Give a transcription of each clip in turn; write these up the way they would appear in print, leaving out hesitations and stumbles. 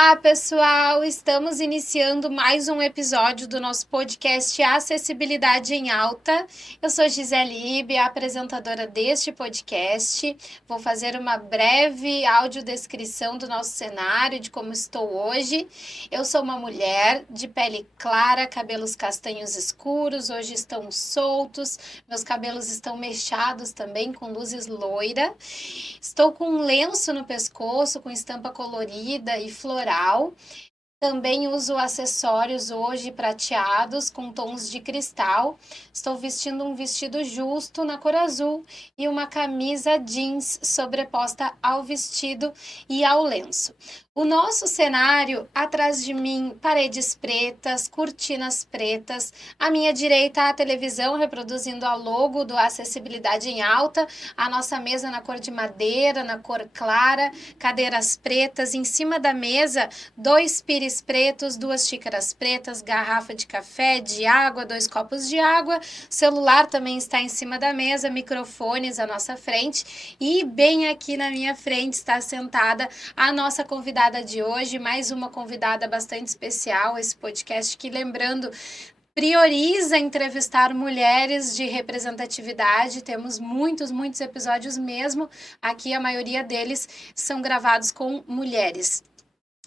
Olá, pessoal! Estamos iniciando mais um episódio do nosso podcast Acessibilidade em Alta. Eu sou Gisele Ibe, a apresentadora deste podcast. Vou fazer uma breve audiodescrição do nosso cenário, de como estou hoje. Eu sou uma mulher de pele clara, cabelos castanhos escuros, hoje estão soltos, meus cabelos estão mechados também, com luzes loira. Estou com um lenço no pescoço, com estampa colorida e floral. Também uso acessórios hoje prateados com tons de cristal. Estou vestindo um vestido justo na cor azul e uma camisa jeans sobreposta ao vestido e ao lenço. O nosso cenário, atrás de mim, paredes pretas, cortinas pretas. À minha direita, a televisão reproduzindo a logo do Acessibilidade em Alta. A nossa mesa na cor de madeira, na cor clara, cadeiras pretas. Em cima da mesa, 2 pires pretos, 2 xícaras pretas, garrafa de café, de água, 2 copos de água. Celular também está em cima da mesa, microfones à nossa frente. E bem aqui na minha frente está sentada a nossa convidada de hoje, mais uma convidada bastante especial, esse podcast que, lembrando, prioriza entrevistar mulheres de representatividade. Temos muitos episódios mesmo. Aqui a maioria deles são gravados com mulheres.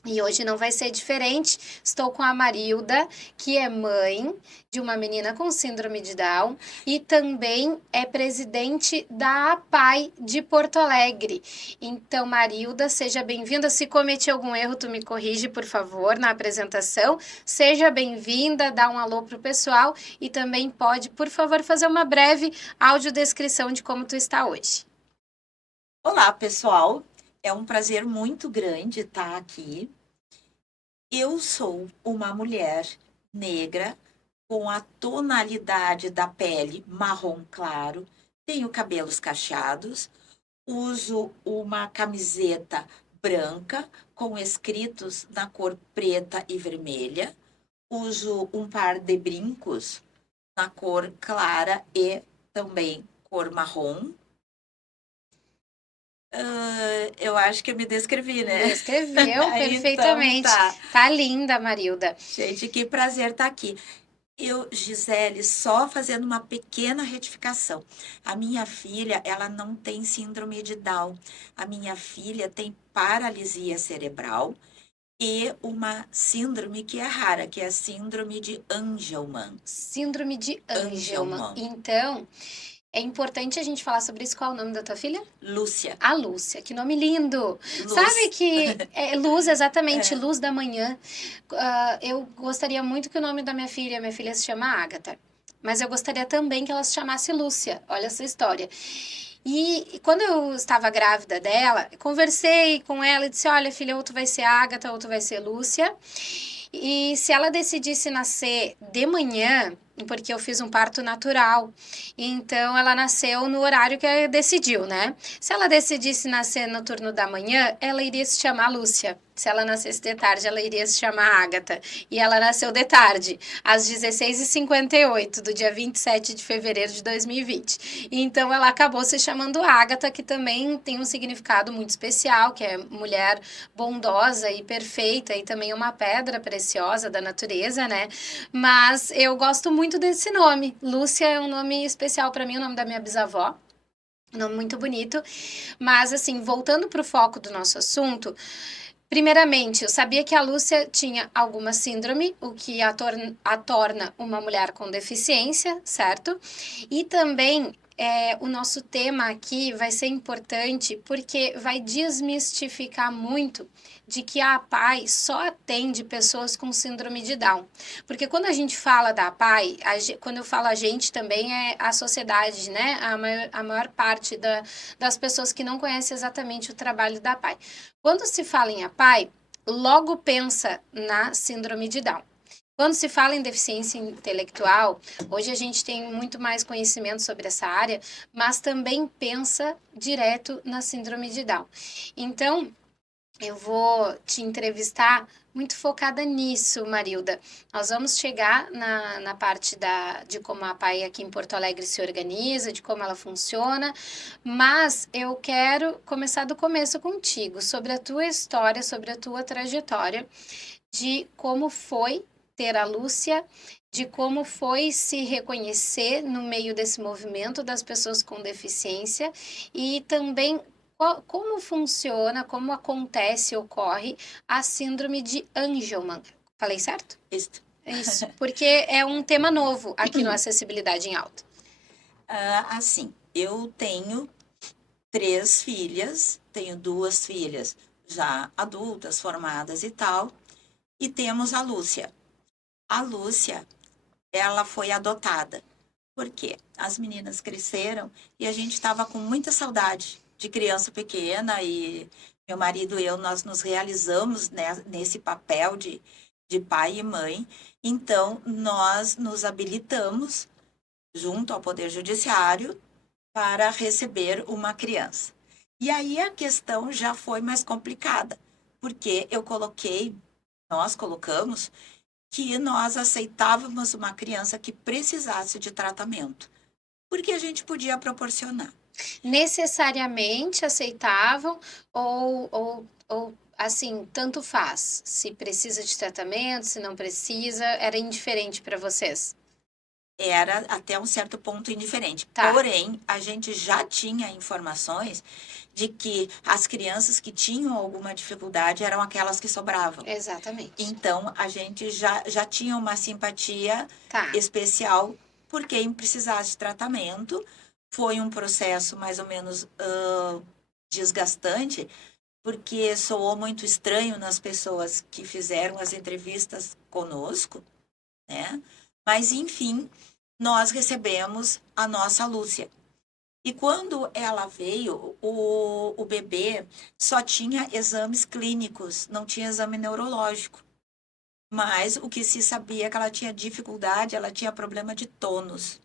E hoje não vai ser diferente. Estou com a Marilda, que é mãe de uma menina com síndrome de Down e também é presidente da APAI de Porto Alegre. Então, Marilda, seja bem-vinda. Se cometi algum erro, tu me corrige, por favor, na apresentação. Seja bem-vinda, dá um alô pro pessoal e também pode, por favor, fazer uma breve audiodescrição de como tu está hoje. Olá, pessoal. É um prazer muito grande estar aqui. Eu sou uma mulher negra com a tonalidade da pele marrom claro, tenho cabelos cacheados, uso uma camiseta branca com escritos na cor preta e vermelha, uso um par de brincos na cor clara e também cor marrom. Eu acho que eu me descrevi, né? Descreveu perfeitamente. Então, Tá linda, Marilda. Gente, que prazer estar aqui. Gisele, só fazendo uma pequena retificação. A minha filha, ela não tem síndrome de Down. A minha filha tem paralisia cerebral e uma síndrome que é rara, que é a síndrome de Angelman. Síndrome de Angelman. Então, é importante a gente falar sobre isso. Qual é o nome da tua filha? Lúcia. A Lúcia, que nome lindo! Luz. Sabe que é luz, exatamente, luz da manhã. Eu gostaria muito que o nome da minha filha se chama Ágata, mas eu gostaria também que ela se chamasse Lúcia. Olha essa história. E quando eu estava grávida dela, conversei com ela e disse: olha, filha, ou tu vai ser Ágata ou tu vai ser Lúcia. E se ela decidisse nascer de manhã, porque eu fiz um parto natural, então ela nasceu no horário que decidiu, né? Se ela decidisse nascer no turno da manhã, ela iria se chamar Lúcia. Se ela nascesse de tarde, ela iria se chamar Ágata. E ela nasceu de tarde, às 16h58, do dia 27 de fevereiro de 2020. Então, ela acabou se chamando Ágata, que também tem um significado muito especial, que é mulher bondosa e perfeita, e também uma pedra preciosa da natureza, né? Mas eu gosto muito desse nome. Lúcia é um nome especial para mim, o nome da minha bisavó. Um nome muito bonito. Mas, assim, voltando para o foco do nosso assunto, primeiramente, eu sabia que a Lúcia tinha alguma síndrome, o que a torna uma mulher com deficiência, certo? E também o nosso tema aqui vai ser importante porque vai desmistificar muito de que a APAI só atende pessoas com síndrome de Down. Porque quando a gente fala da APAI, quando eu falo a gente também é a sociedade, né? A maior parte das pessoas que não conhecem exatamente o trabalho da APAI. Quando se fala em APAI, logo pensa na síndrome de Down. Quando se fala em deficiência intelectual, hoje a gente tem muito mais conhecimento sobre essa área, mas também pensa direto na síndrome de Down. Então, eu vou te entrevistar muito focada nisso, Marilda. Nós vamos chegar na parte de como a PAI aqui em Porto Alegre se organiza, de como ela funciona, mas eu quero começar do começo contigo, sobre a tua história, sobre a tua trajetória, de como foi ter a Lúcia, de como foi se reconhecer no meio desse movimento das pessoas com deficiência e também como funciona, como acontece, ocorre a síndrome de Angelman. Falei certo? Isso. Isso, porque é um tema novo aqui no Acessibilidade em Alta. Assim, eu tenho 3 filhas, tenho 2 filhas já adultas, formadas e tal, e temos a Lúcia. A Lúcia, ela foi adotada. Por quê? As meninas cresceram e a gente estava com muita saudade de criança pequena e meu marido e eu, nós nos realizamos, né, nesse papel de pai e mãe. Então, nós nos habilitamos junto ao Poder Judiciário para receber uma criança. E aí a questão já foi mais complicada, porque nós colocamos que nós aceitávamos uma criança que precisasse de tratamento, porque a gente podia proporcionar. Necessariamente aceitavam ou assim, tanto faz. Se precisa de tratamento, se não precisa, era indiferente para vocês. Era até um certo ponto indiferente. Tá, Porém, a gente já tinha informações de que as crianças que tinham alguma dificuldade eram aquelas que sobravam. exatamente. Então, a gente já tinha uma simpatia Tá. especial por quem precisasse de tratamento. Foi um processo mais ou menos desgastante, porque soou muito estranho nas pessoas que fizeram as entrevistas conosco, né? Mas, enfim, nós recebemos a nossa Lúcia. E quando ela veio, o bebê só tinha exames clínicos, não tinha exame neurológico. Mas o que se sabia é que ela tinha dificuldade, ela tinha problema de tônus.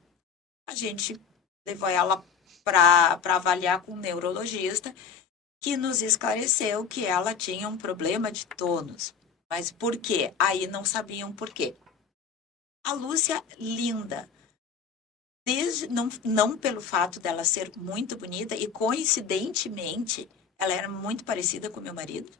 A gente levou ela para avaliar com um neurologista, que nos esclareceu que ela tinha um problema de tônus. Mas por quê? Aí não sabiam por quê. A Lúcia, linda, não pelo fato dela ser muito bonita, e coincidentemente, ela era muito parecida com meu marido.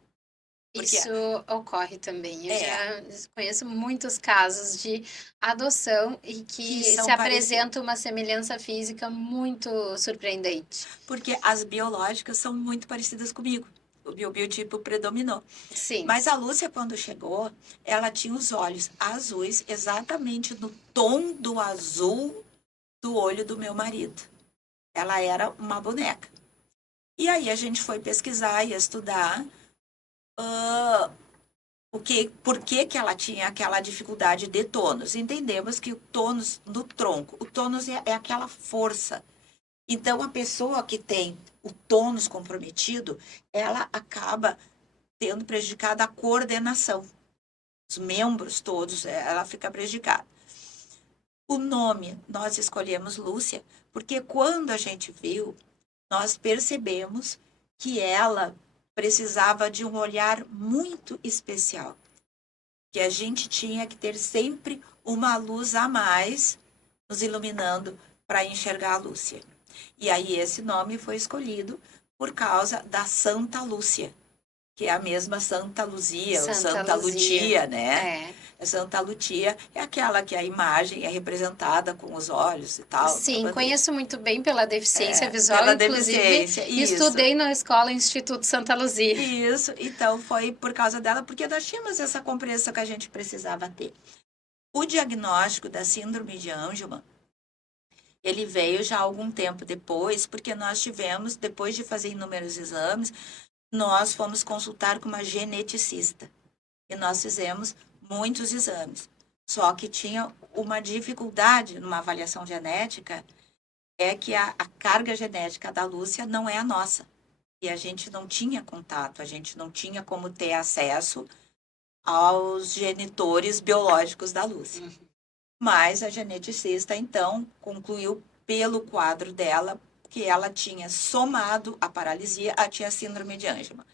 Porque Isso ocorre também. Eu é, já conheço muitos casos de adoção e que que se são parecidos. apresenta uma semelhança física muito surpreendente. Porque as biológicas são muito parecidas comigo. O meu biotipo predominou. Sim, Mas a Lúcia, quando chegou, ela tinha os olhos azuis, exatamente no tom do azul do olho do meu marido. Ela era uma boneca. E aí a gente foi pesquisar e estudar por que ela tinha aquela dificuldade de tônus. Entendemos que o tônus do tronco, o tônus é aquela força. Então, a pessoa que tem o tônus comprometido, ela acaba tendo prejudicado a coordenação. Os membros todos, ela fica prejudicada. O nome, nós escolhemos Lúcia, porque quando a gente viu, nós percebemos que ela precisava de um olhar muito especial, que a gente tinha que ter sempre uma luz a mais nos iluminando para enxergar a Lúcia. E aí esse nome foi escolhido por causa da Santa Lúcia, que é a mesma Santa Luzia, ou Santa Santa Luzia. Lutia, né? É. A Santa Lutia é aquela que a imagem é representada com os olhos e tal, na Sim, bandeira. conheço muito bem pela deficiência visual, Pela inclusive deficiência, isso. estudei na escola Instituto Santa Luzia. Isso, então foi por causa dela, porque nós tínhamos essa compreensão que a gente precisava ter. O diagnóstico da síndrome de Angelman, ele veio já algum tempo depois, porque nós tivemos, depois de fazer inúmeros exames, nós fomos consultar com uma geneticista. E nós fizemos muitos exames. Só que tinha uma dificuldade numa avaliação genética, é que a carga genética da Lúcia não é a nossa. E a gente não tinha contato, a gente não tinha como ter acesso aos genitores biológicos da Lúcia. Mas a geneticista, então, concluiu pelo quadro dela que ela tinha somado a paralisia, a tinha síndrome de Angelman.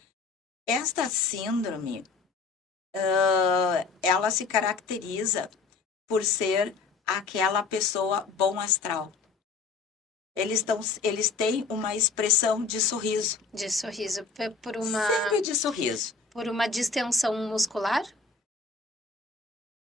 Esta síndrome, ela se caracteriza por ser aquela pessoa bom astral. Eles têm uma expressão de sorriso, De sorriso. sempre de sorriso. Por uma distensão muscular?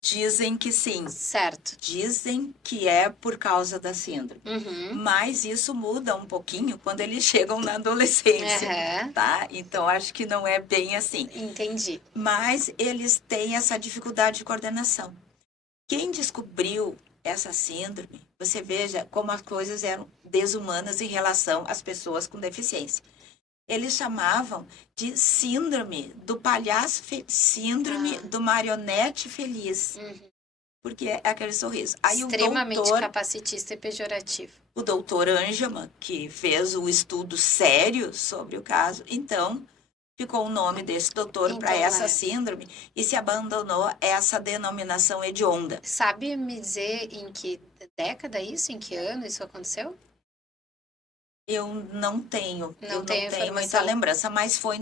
Dizem que sim, Certo. dizem que é por causa da síndrome. Uhum. Mas isso muda um pouquinho quando eles chegam na adolescência, Aham. tá? Então, acho que não é bem assim. Entendi. Mas eles têm essa dificuldade de coordenação. Quem descobriu essa síndrome, você veja como as coisas eram desumanas em relação às pessoas com deficiência. Eles chamavam de síndrome do palhaço, síndrome do marionete feliz, Uhum. porque é aquele sorriso. Aí Extremamente capacitista e pejorativo. o doutor Angelman, que fez o estudo sério sobre o caso, então ficou o nome desse doutor para Então, essa síndrome e se abandonou essa denominação hedionda. Sabe me dizer em que década isso? Em que ano isso aconteceu? Eu não tenho informação. muita lembrança, mas foi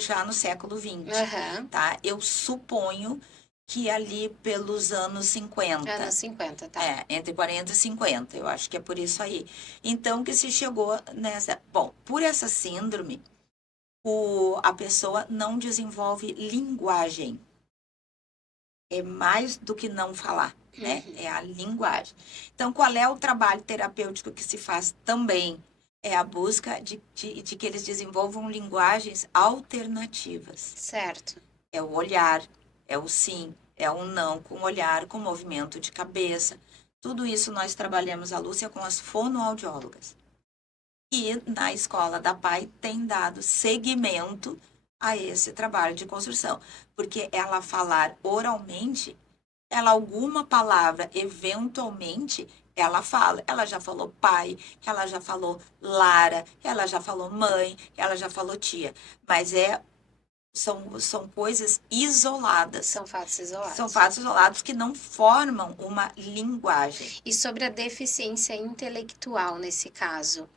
já no século XX, Aham. tá? Eu suponho que ali pelos anos 50. Anos 50, tá. Entre 40 e 50, eu acho que é por isso aí. Então que se chegou nessa... Bom, por essa síndrome, a pessoa não desenvolve linguagem. É mais do que não falar, né? É a linguagem. Então, qual é o trabalho terapêutico que se faz também? É a busca de que eles desenvolvam linguagens alternativas. Certo. É o olhar, é o sim, é o não, com olhar, com movimento de cabeça. Tudo isso nós trabalhamos, a Lúcia, com as fonoaudiólogas. E na escola da PAI tem dado seguimento a esse trabalho de construção, porque ela falar oralmente, ela alguma palavra, eventualmente, ela fala. Ela já falou pai, ela já falou Lara, ela já falou mãe, ela já falou tia, mas são coisas isoladas. São fatos isolados. São fatos isolados que não formam uma linguagem. E sobre a deficiência intelectual, nesse caso,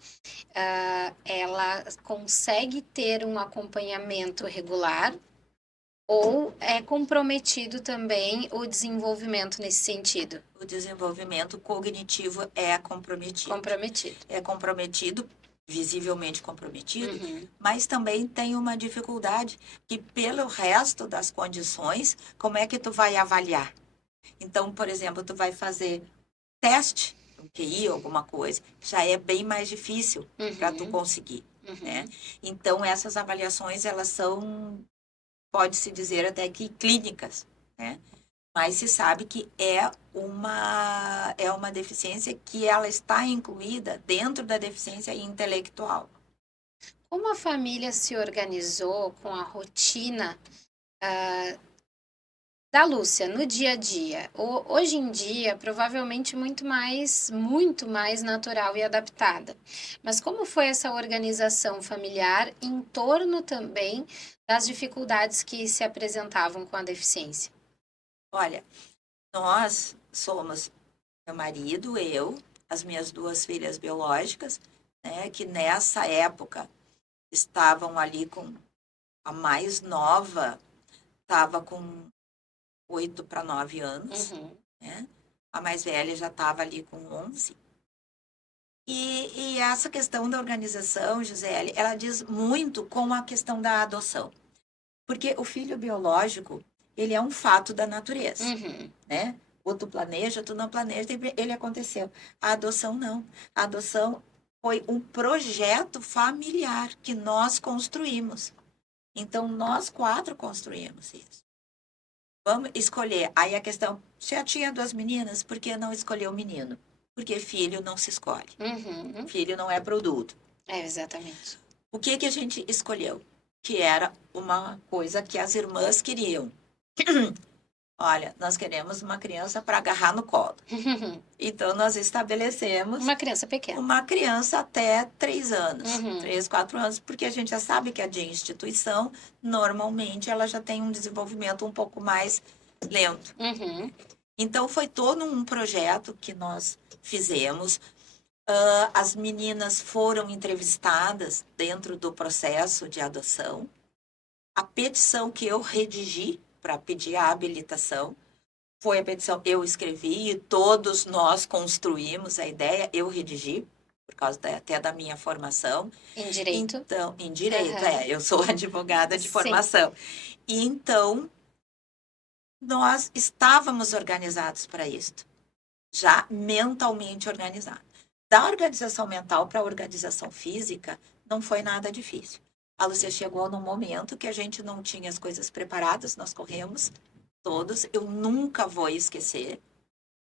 ela consegue ter um acompanhamento regular ou é comprometido também o desenvolvimento nesse sentido? O desenvolvimento cognitivo é comprometido. É comprometido, visivelmente comprometido, mas também tem uma dificuldade que pelo resto das condições, como é que tu vai avaliar? Então, por exemplo, tu vai fazer teste, um QI, alguma coisa, já é bem mais difícil para tu conseguir, né? Então, essas avaliações, elas são, pode-se dizer até que clínicas, né? Mas se sabe que é uma deficiência que ela está incluída dentro da deficiência intelectual. Como a família se organizou com a rotina da Lúcia no dia a dia? Hoje em dia, provavelmente muito mais natural e adaptada. Mas como foi essa organização familiar em torno também das dificuldades que se apresentavam com a deficiência? Olha, nós somos meu marido, eu, as minhas duas filhas biológicas, né, que nessa época estavam ali com a mais nova, estava com 8 para 9 anos, né? A mais velha já estava ali com 11. E essa questão da organização, Gisele, ela diz muito com a questão da adoção. Porque o filho biológico, ele é um fato da natureza, né? Ou tu planeja, ou tu não planeja, ele aconteceu. A adoção não. A adoção foi um projeto familiar que nós construímos. Então, nós 4 construímos isso. Vamos escolher. Aí a questão, já tinha 2 meninas, por que não escolher o menino? Porque filho não se escolhe. Filho não é produto. Exatamente. O que a gente escolheu? Que era uma coisa que as irmãs queriam. Olha, nós queremos uma criança para agarrar no colo. Então, nós estabelecemos... Uma criança pequena. Uma criança até 3 anos. 3, 4 anos, porque a gente já sabe que a de instituição, normalmente, ela já tem um desenvolvimento um pouco mais lento. Então, foi todo um projeto que nós fizemos. As meninas foram entrevistadas dentro do processo de adoção. A petição que eu redigi, para pedir a habilitação. Foi a petição, eu escrevi e todos nós construímos a ideia, eu redigi, por causa até da minha formação. Em direito? Então, em direito, Aham. eu sou advogada de Sim. formação. E então, nós estávamos organizados para isso, já mentalmente organizados. Da organização mental para a organização física, não foi nada difícil. A Lúcia chegou num momento que a gente não tinha as coisas preparadas, nós corremos todos. Eu nunca vou esquecer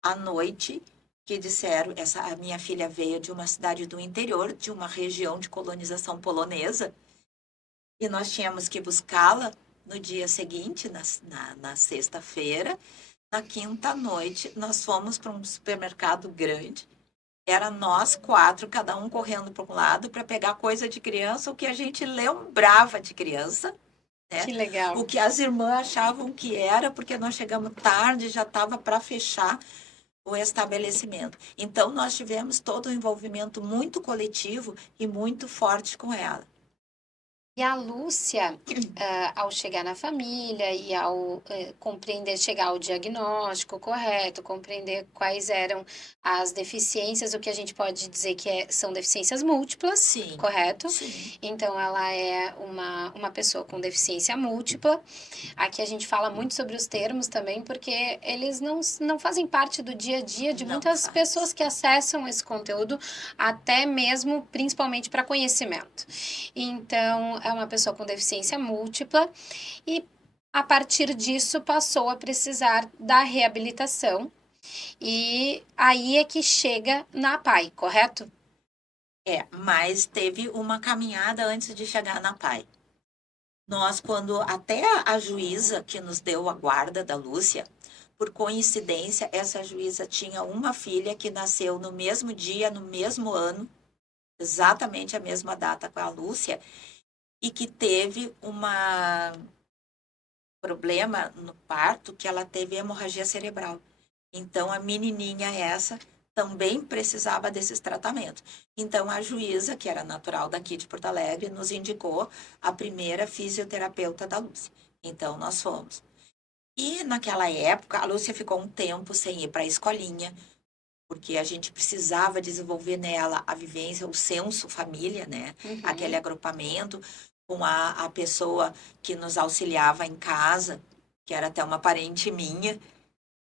a noite que disseram, a minha filha veio de uma cidade do interior, de uma região de colonização polonesa, e nós tínhamos que buscá-la no dia seguinte, na sexta-feira. Na quinta noite, nós fomos para um supermercado grande. Era nós quatro, cada um correndo para um lado para pegar coisa de criança, o que a gente lembrava de criança, né? Que legal. O que as irmãs achavam que era, porque nós chegamos tarde, já estava para fechar o estabelecimento. Então, nós tivemos todo um envolvimento muito coletivo e muito forte com ela. E a Lúcia, ao chegar na família e ao compreender, chegar ao diagnóstico correto, compreender quais eram as deficiências, o que a gente pode dizer que são deficiências múltiplas, Sim, correto? sim. Então, ela é uma pessoa com deficiência múltipla. Aqui a gente fala muito sobre os termos também, porque eles não fazem parte do dia a dia de Não muitas faz. pessoas que acessam esse conteúdo, até mesmo, principalmente para conhecimento. Então, é uma pessoa com deficiência múltipla e, a partir disso, passou a precisar da reabilitação. E aí é que chega na PAI, correto? Mas teve uma caminhada antes de chegar na PAI. Nós, quando até a juíza que nos deu a guarda da Lúcia, por coincidência, essa juíza tinha uma filha que nasceu no mesmo dia, no mesmo ano, exatamente a mesma data com a Lúcia, e que teve um problema no parto, que ela teve hemorragia cerebral. Então, a menininha essa também precisava desses tratamentos. Então, a juíza, que era natural daqui de Porto Alegre, nos indicou a primeira fisioterapeuta da Lúcia. Então, nós fomos. E naquela época, a Lúcia ficou um tempo sem ir para a escolinha, porque a gente precisava desenvolver nela a vivência, o senso família, né? Aquele agrupamento com a pessoa que nos auxiliava em casa, que era até uma parente minha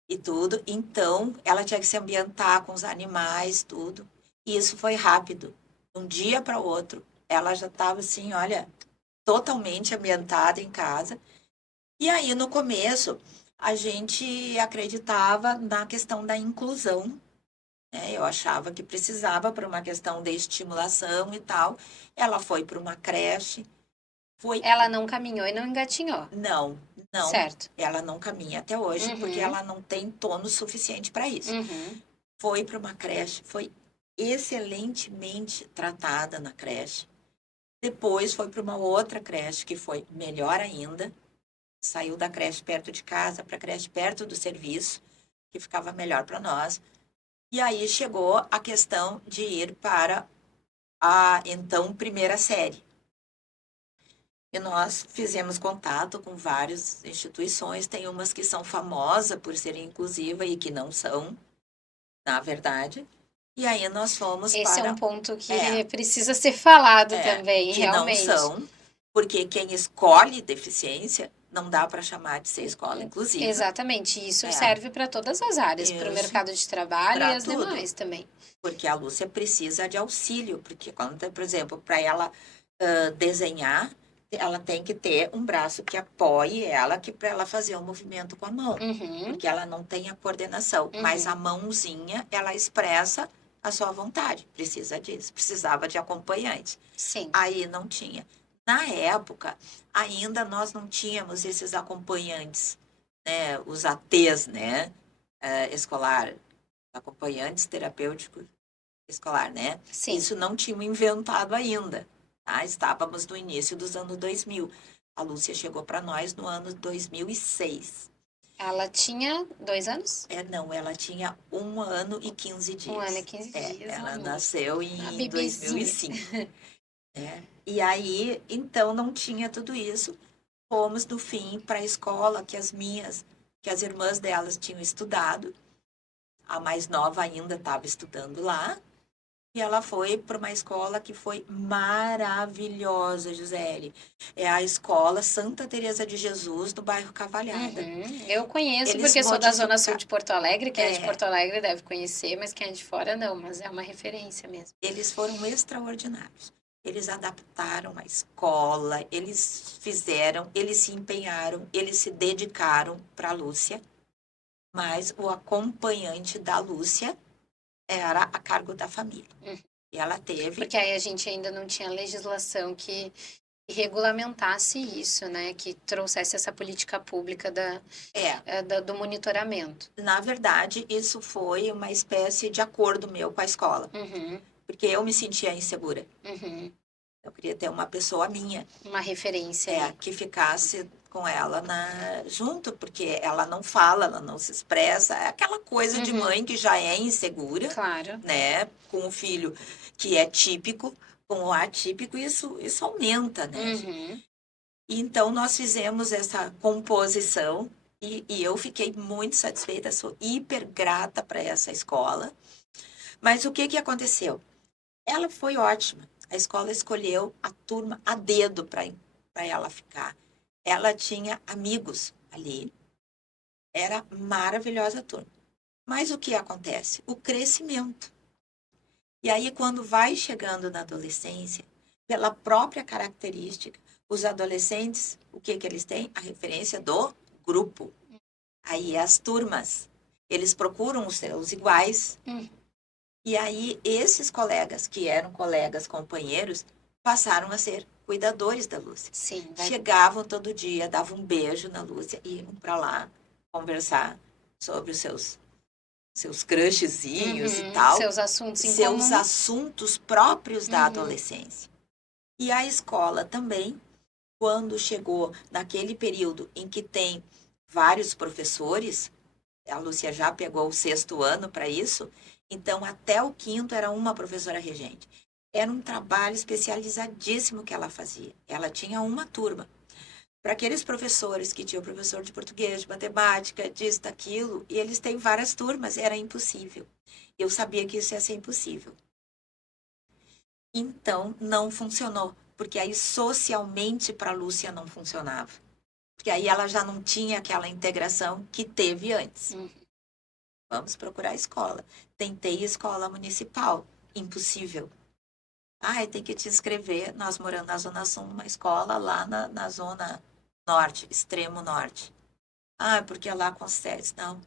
e tudo. Então, ela tinha que se ambientar com os animais, tudo. E isso foi rápido. Um dia para o outro, ela já estava assim, olha, totalmente ambientada em casa. E aí, no começo, a gente acreditava na questão da inclusão, né? Eu achava que precisava por uma questão de estimulação e tal. Ela foi para uma creche, foi... Ela não caminhou e não engatinhou. Não, não, Certo. ela não caminha até hoje, porque Uhum. ela não tem tônus suficiente para isso. Uhum. Foi para uma creche, foi excelentemente tratada na creche. Depois foi para uma outra creche, que foi melhor ainda. Saiu da creche perto de casa para a creche perto do serviço, que ficava melhor para nós. E aí chegou a questão de ir para a, então, primeira série. E nós fizemos contato com várias instituições, tem umas que são famosas por serem inclusivas e que não são, na verdade. E aí nós fomos Esse é para... um ponto que precisa ser falado também, que não realmente. são, porque quem escolhe deficiência não dá para chamar de ser escola inclusiva. Exatamente, isso É. serve para todas as áreas, para o Isso. mercado de trabalho Pra e as tudo. demais também. Porque a Lúcia precisa de auxílio, porque quando, por exemplo, para ela desenhar, ela tem que ter um braço que apoie ela, que para ela fazer o movimento com a mão, Uhum, porque ela não tem a coordenação, mas a mãozinha, ela expressa a sua vontade, precisa disso, precisava de acompanhante. sim. Aí não tinha. Na época, ainda nós não tínhamos esses acompanhantes, né, os ATs, né, escolar, acompanhantes terapêuticos escolar, né? Sim. Isso não tinham inventado ainda, tá? Estávamos no início dos anos 2000. A Lúcia chegou para nós no ano 2006. Ela tinha 2 anos? Não, ela tinha 1 ano e 15 dias. 1 ano e 15 dias, Ela amor. nasceu A em bebezinha. 2005. E aí, então, não tinha tudo isso. fomos, no fim, para a escola que as irmãs delas tinham estudado. A mais nova ainda estava estudando lá. E ela foi para uma escola que foi maravilhosa, Gisele. É a escola Santa Teresa de Jesus, no bairro Cavalhada. Eu conheço Eles porque sou da Zona Sul modificaram. de Porto Alegre. Quem é de Porto Alegre deve conhecer, mas quem é de fora não. Mas é uma referência mesmo. Eles foram extraordinários. Eles adaptaram a escola, eles fizeram, eles se empenharam, eles se dedicaram para a Lúcia, mas o acompanhante da Lúcia era a cargo da família. E ela teve. Porque aí a gente ainda não tinha legislação que regulamentasse isso, né? Que trouxesse essa política pública do monitoramento. Na verdade, isso foi uma espécie de acordo meu com a escola, porque eu me sentia insegura. Eu queria ter uma pessoa minha. Uma referência. Que ficasse com ela junto, porque ela não fala, ela não se expressa. É aquela coisa de mãe que já é insegura, claro, né? Com o filho que é típico, com o atípico, isso aumenta, né? Então, nós fizemos essa composição e eu fiquei muito satisfeita, sou hiper grata para essa escola. Mas o que aconteceu? Ela foi ótima. A escola escolheu a turma a dedo para ela ficar. Ela tinha amigos ali. Era maravilhosa a turma. Mas o que acontece? O crescimento. E aí, quando vai chegando na adolescência, pela própria característica, os adolescentes, o que eles têm? A referência do grupo. Aí, as turmas. Eles procuram os seus iguais. E aí, esses colegas, que eram colegas companheiros, passaram a ser cuidadores da Lúcia. Sim, chegavam todo dia, davam um beijo na Lúcia e iam para lá conversar sobre os seus crushzinhos e tal. Seus assuntos em seus comum. assuntos próprios da adolescência. E a escola também, quando chegou naquele período em que tem vários professores, a Lúcia já pegou o 6º ano para isso, então até o 5º era uma professora regente. Era um trabalho especializadíssimo que ela fazia. Ela tinha uma turma. Para aqueles professores que tinham professor de português, de matemática, disso, daquilo, e eles têm várias turmas, era impossível. Eu sabia que isso ia ser impossível. Então, não funcionou, porque aí socialmente para a Lúcia não funcionava. Porque aí ela já não tinha aquela integração que teve antes. Vamos procurar escola. Tentei escola municipal, impossível. Tem que te inscrever. Nós moramos na Zona Sul, numa escola lá na Zona Norte, extremo norte. Porque lá concede. Não.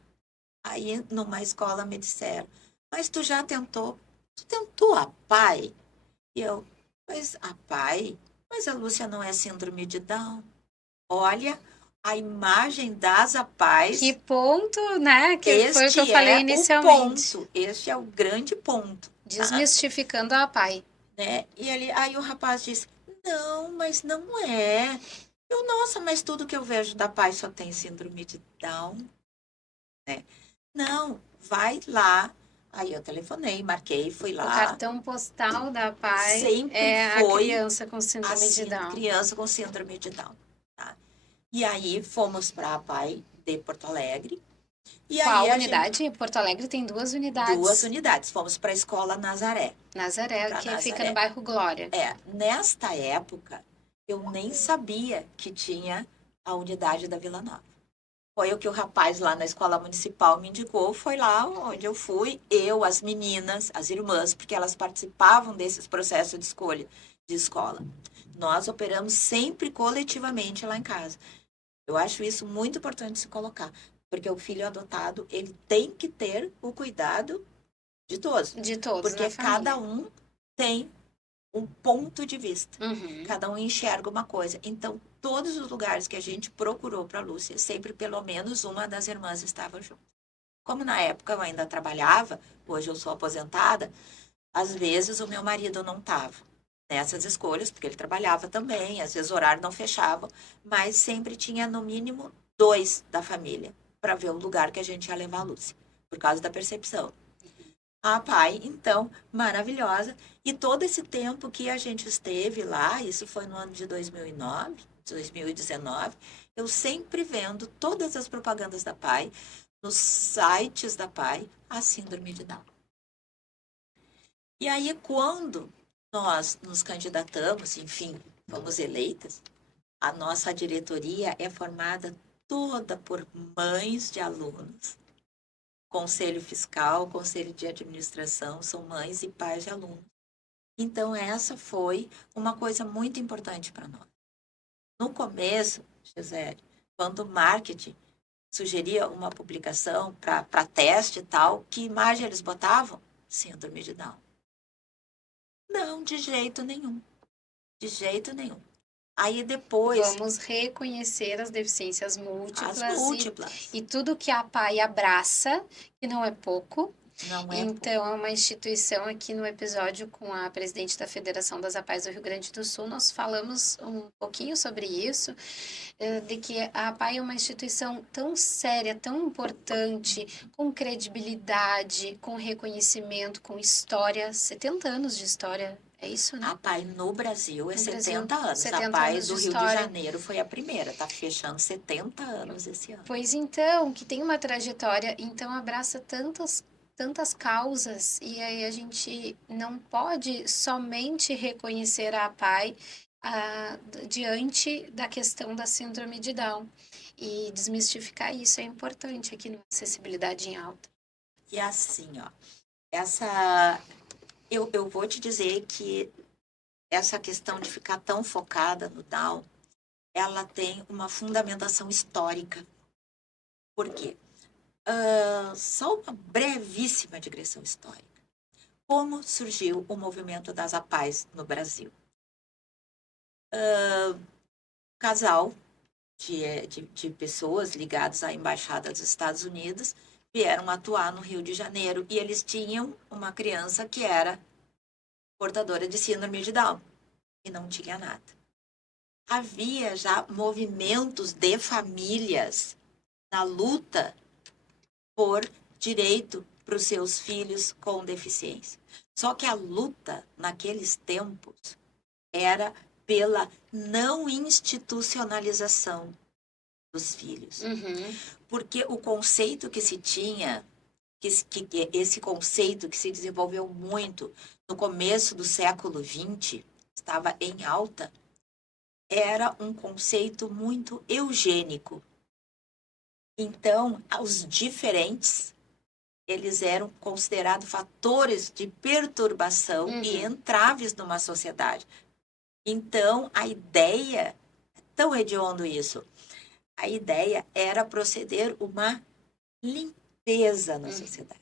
Aí, numa escola, me disseram, mas tu já tentou? Tu tentou a PAI? E eu, mas a PAI? Mas a Lúcia não é síndrome de Down. Olha a imagem das APAES. Que ponto, né? Que foi o que eu falei inicialmente. Este é o grande ponto. Desmistificando a APAE. Né? E aí o rapaz disse, não, mas não é. Eu, nossa, mas tudo que eu vejo da PAI só tem síndrome de Down. Né? Não, vai lá. Aí eu telefonei, marquei, fui lá. O cartão postal da APAE sempre foi a criança com síndrome de Down. Criança com síndrome de Down. Tá? E aí fomos para a APAE de Porto Alegre. E qual aí unidade? Porto Alegre tem 2 unidades. 2 unidades. Fomos para a escola Nazaré. Nazaré, que fica no bairro Glória. Nesta época, eu nem sabia que tinha a unidade da Vila Nova. Foi o que o rapaz lá na escola municipal me indicou, foi lá onde eu fui, eu, as meninas, as irmãs, porque elas participavam desses processos de escolha de escola. Nós operamos sempre coletivamente lá em casa. Eu acho isso muito importante se colocar, porque o filho adotado, ele tem que ter o cuidado de todos. De todos, porque cada um tem um ponto de vista. Cada um enxerga uma coisa. Então, todos os lugares que a gente procurou para a Lúcia, sempre pelo menos uma das irmãs estava junto. Como na época eu ainda trabalhava, hoje eu sou aposentada, às vezes o meu marido não estava nessas escolhas, porque ele trabalhava também, às vezes o horário não fechava, mas sempre tinha no mínimo 2 da família para ver o lugar que a gente ia levar a Lúcia, por causa da percepção. A PAI, então, maravilhosa. E todo esse tempo que a gente esteve lá, isso foi no ano de 2009, 2019, eu sempre vendo todas as propagandas da PAI, nos sites da PAI, a síndrome de Down. E aí, quando nós nos candidatamos, enfim, fomos eleitas, a nossa diretoria é formada toda por mães de alunos. Conselho fiscal, conselho de administração, são mães e pais de alunos. Então, essa foi uma coisa muito importante para nós. No começo, Gisele, quando o marketing sugeria uma publicação para teste e tal, que imagem eles botavam? Síndrome de Down. Não, de jeito nenhum. De jeito nenhum. Aí depois, Vamos reconhecer as deficiências as múltiplas múltiplas. e tudo que a PAI abraça, que não é pouco. Não é Então, é uma instituição aqui no episódio com a presidente da Federação das APAES do Rio Grande do Sul, nós falamos um pouquinho sobre isso, de que a APAE é uma instituição tão séria, tão importante, com credibilidade, com reconhecimento, com história, 70 anos de história, é isso, né? A PAI no Brasil é No Brasil, 70 anos. 70 A PAI anos de do Rio de história. Janeiro foi a primeira, tá fechando 70 anos esse ano. Pois então, que tem uma trajetória, então abraça tantas causas, e aí a gente não pode somente reconhecer a APAE diante da questão da síndrome de Down. E desmistificar isso é importante aqui no Acessibilidade em Alta. E assim, ó, eu vou te dizer que essa questão de ficar tão focada no Down, ela tem uma fundamentação histórica. Por quê? Só uma brevíssima digressão histórica. Como surgiu o movimento das APAES no Brasil? Casal de pessoas ligadas à Embaixada dos Estados Unidos vieram atuar no Rio de Janeiro e eles tinham uma criança que era portadora de síndrome de Down e não tinha nada. Havia já movimentos de famílias na luta por direito para os seus filhos com deficiência. Só que a luta naqueles tempos era pela não institucionalização dos filhos. Porque o conceito que se tinha, esse conceito que se desenvolveu muito no começo do século XX, estava em alta, era um conceito muito eugênico. Então, os diferentes, eles eram considerados fatores de perturbação e entraves numa sociedade. Então, a ideia, é tão hediondo isso, a ideia era proceder uma limpeza na sociedade.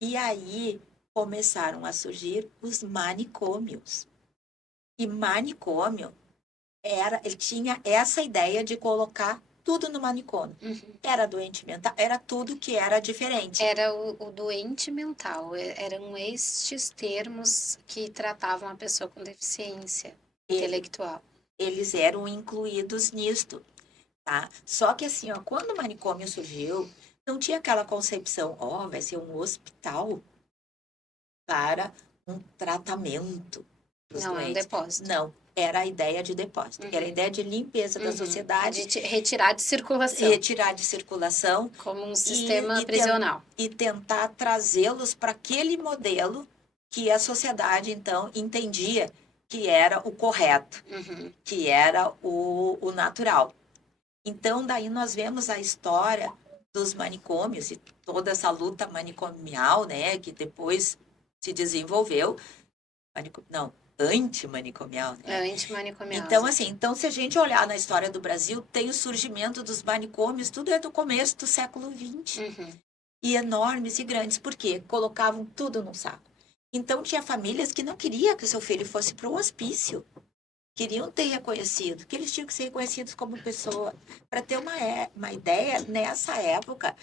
E aí começaram a surgir os manicômios. E manicômio ele tinha essa ideia de colocar tudo no manicômio. Era doente mental, era tudo que era diferente. Era o doente mental, eram estes termos que tratavam a pessoa com deficiência intelectual. Eles eram incluídos nisto, tá? Só que assim, ó, quando o manicômio surgiu, não tinha aquela concepção, vai ser um hospital para um tratamento dos Não, doentes. é um depósito. Não, era a ideia de depósito. Era a ideia de limpeza da sociedade. De retirar de circulação. Retirar de circulação. Como um sistema prisional. E tentar trazê-los para aquele modelo que a sociedade, então, entendia que era o correto, que era o natural. Então, daí nós vemos a história dos manicômios e toda essa luta manicomial, né, que depois se desenvolveu. Antimanicomial, né? Antimanicomial. Então, assim, se a gente olhar na história do Brasil, tem o surgimento dos manicômios, tudo é do começo do século XX. E enormes e grandes, porque colocavam tudo num saco. Então, tinha famílias que não queriam que o seu filho fosse para o hospício. Queriam ter reconhecido, que eles tinham que ser reconhecidos como pessoa. Para ter uma ideia, nessa época,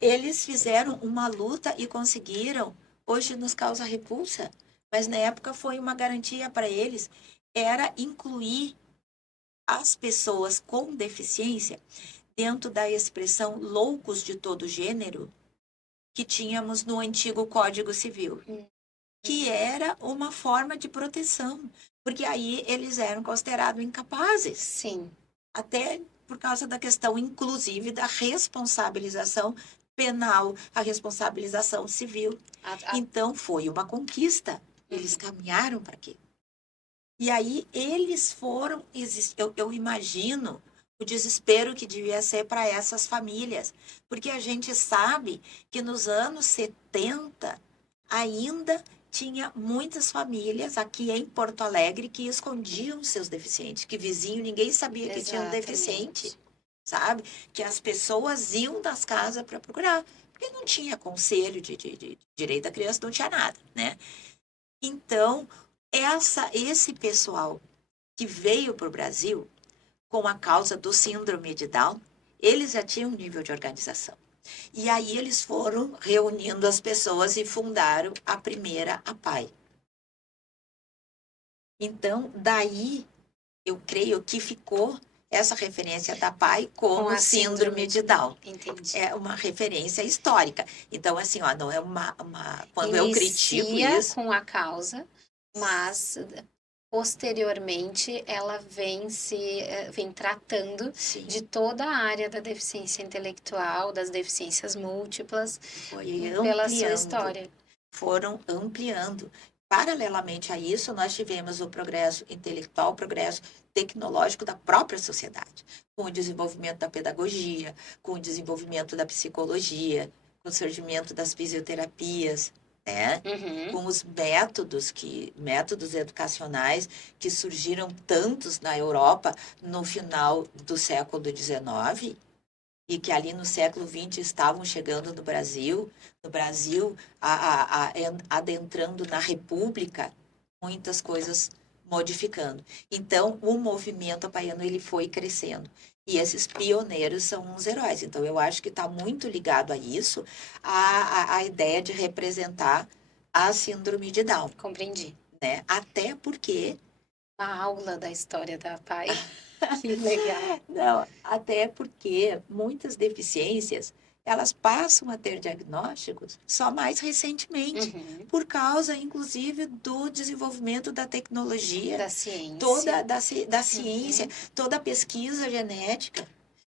eles fizeram uma luta e conseguiram. Hoje nos causa repulsa, mas na época foi uma garantia para eles, era incluir as pessoas com deficiência dentro da expressão loucos de todo gênero que tínhamos no antigo Código Civil, que era uma forma de proteção. porque aí eles eram considerados incapazes, Sim. até por causa da questão, inclusive, da responsabilização penal, a responsabilização civil. Então, foi uma conquista. Eles caminharam para quê? E aí, eles foram... Eu imagino o desespero que devia ser para essas famílias, porque a gente sabe que nos anos 70 ainda tinha muitas famílias aqui em Porto Alegre que escondiam seus deficientes, que vizinho ninguém sabia que tinha um deficiente, sabe? Que as pessoas iam das casas para procurar, porque não tinha conselho de direito da criança, não tinha nada, né? Então, esse pessoal que veio para o Brasil com a causa do síndrome de Down, eles já tinham um nível de organização. E aí eles foram reunindo as pessoas e fundaram a primeira APAE. Então, daí, eu creio que ficou essa referência da APAE como a síndrome de Down. Entendi. É uma referência histórica. Então, assim, ó, não é uma... Quando eu critico Inicia isso... com a causa, mas posteriormente ela vem tratando Sim, de toda a área da deficiência intelectual, das deficiências múltiplas, foi pela sua ampliando. história. Foram ampliando. Paralelamente a isso, nós tivemos o progresso intelectual, o progresso tecnológico da própria sociedade, com o desenvolvimento da pedagogia, com o desenvolvimento da psicologia, com o surgimento das fisioterapias, né? Com os métodos educacionais que surgiram tantos na Europa no final do século XIX, e que ali no século XX estavam chegando no Brasil adentrando na República, muitas coisas modificando. Então, o movimento apaiano ele foi crescendo. E esses pioneiros são uns heróis. Então, eu acho que está muito ligado a isso, a ideia de representar a síndrome de Down. Compreendi. Né? Até porque... Uma aula da história da PAI. Que legal. Não, até porque muitas deficiências, elas passam a ter diagnósticos só mais recentemente, por causa, inclusive, do desenvolvimento da tecnologia, Da ciência. Da ciência, toda a pesquisa genética.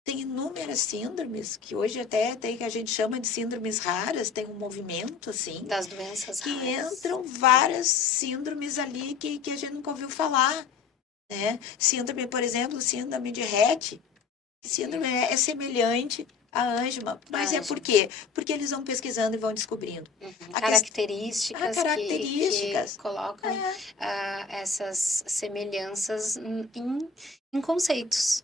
Tem inúmeras síndromes, que hoje até tem, que a gente chama de síndromes raras, tem um movimento, assim. Das doenças que raras. entram várias síndromes ali que a gente nunca ouviu falar. Né? Síndrome, por exemplo, síndrome de Rett. Síndrome é semelhante à Angelman. Mas é por quê? Porque eles vão pesquisando e vão descobrindo. Características, características. Que colocam essas semelhanças em conceitos.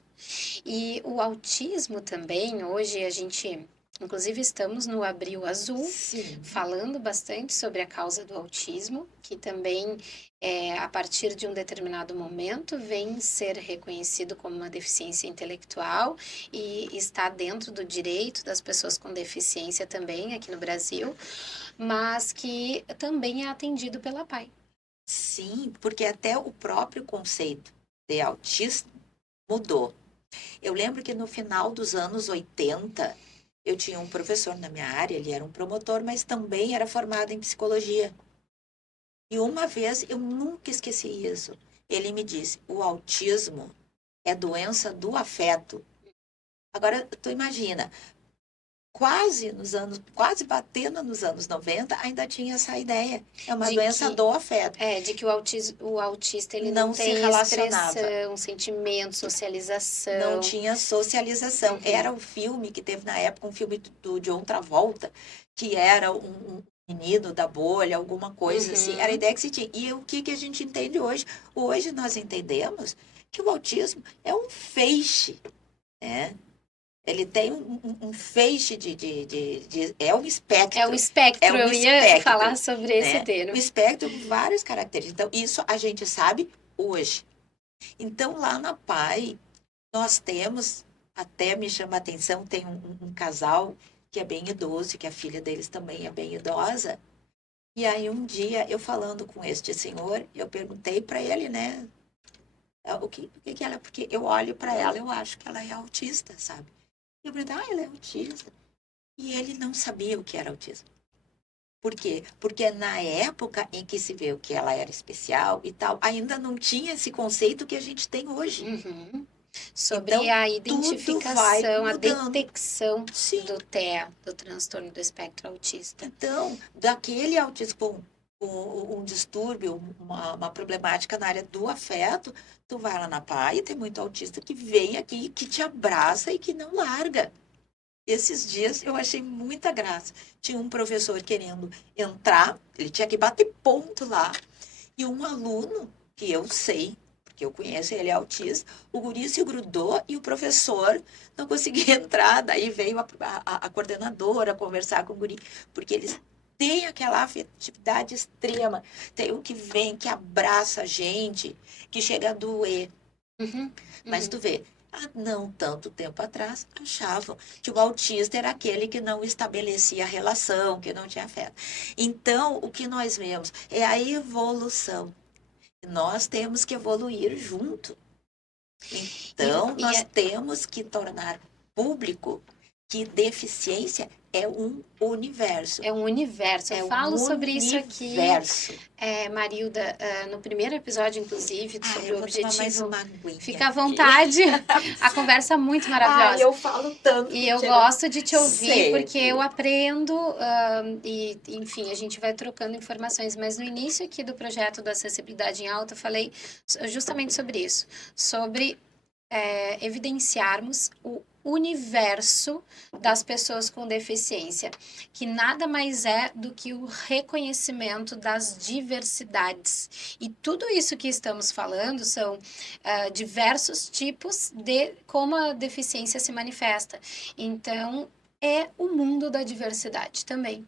E o autismo também, hoje a gente... Inclusive, estamos no Abril Azul, Sim. falando bastante sobre a causa do autismo, que também, a partir de um determinado momento, vem ser reconhecido como uma deficiência intelectual e está dentro do direito das pessoas com deficiência também, aqui no Brasil, mas que também é atendido pela PAI. Sim, porque até o próprio conceito de autismo mudou. Eu lembro que no final dos anos 80, eu tinha um professor na minha área, ele era um promotor, mas também era formado em psicologia. E uma vez, eu nunca esqueci isso, ele me disse, o autismo é doença do afeto. Agora, tu imagina, quase batendo nos anos 90, ainda tinha essa ideia. É uma doença do afeto. De que o autista ele não se tem relacionava. expressão, sentimento, socialização. Não tinha socialização. Era o filme que teve na época, um filme do John Travolta, que era um menino da bolha, alguma coisa assim. Era a ideia que se tinha. E o que a gente entende hoje? Hoje nós entendemos que o autismo é um feixe, né? Ele tem um feixe é um espectro. É um espectro, eu ia falar sobre esse termo. Um espectro com várias características. Então, isso a gente sabe hoje. Então, lá na PAI, nós temos, até me chama a atenção, tem um casal que é bem idoso, que a filha deles também é bem idosa. E aí, um dia, eu falando com este senhor, eu perguntei para ele, né? O que ela é? Porque eu olho para ela, eu acho que ela é autista, sabe? Eu perguntei, ela é autista. E ele não sabia o que era autismo. Por quê? Porque na época em que se viu que ela era especial e tal, ainda não tinha esse conceito que a gente tem hoje. Uhum. Sobre Então, a tudo vai identificação, a mudando. detecção Sim. do TEA, do transtorno do espectro autista. Então, daquele autismo com um distúrbio, uma problemática na área do afeto, tu vai lá na PAI e tem muito autista que vem aqui, que te abraça e que não larga. Esses dias eu achei muita graça. Tinha um professor querendo entrar, ele tinha que bater ponto lá, e um aluno, que eu sei, porque eu conheço ele é autista, o guri se grudou e o professor não conseguia entrar. Daí veio a coordenadora conversar com o guri, porque eles têm aquela afetividade extrema. Tem um que vem, que abraça a gente, que chega a doer. Uhum, Mas uhum. tu vê, há não tanto tempo atrás, achavam que o autista era aquele que não estabelecia relação, que não tinha afeto. Então, o que nós vemos é a evolução. Nós temos que evoluir junto. E, Então, e nós temos que tornar público que deficiência é um universo. é um universo. Eu É um falo sobre isso aqui, universo. Marilda, no primeiro episódio, inclusive, Ah, sobre eu o vou tomar mais objetivo. uma aguinha Fica à aqui. vontade. A conversa é muito Ah, maravilhosa. eu falo tanto E eu contigo. gosto de te ouvir porque eu Sempre. aprendo e, enfim, a gente vai trocando informações. Mas no início aqui do projeto da Acessibilidade em Alta, eu falei justamente sobre isso, sobre evidenciarmos o universo das pessoas com deficiência, que nada mais é do que o reconhecimento das diversidades. E tudo isso que estamos falando são diversos tipos de como a deficiência se manifesta. Então, é o mundo da diversidade também.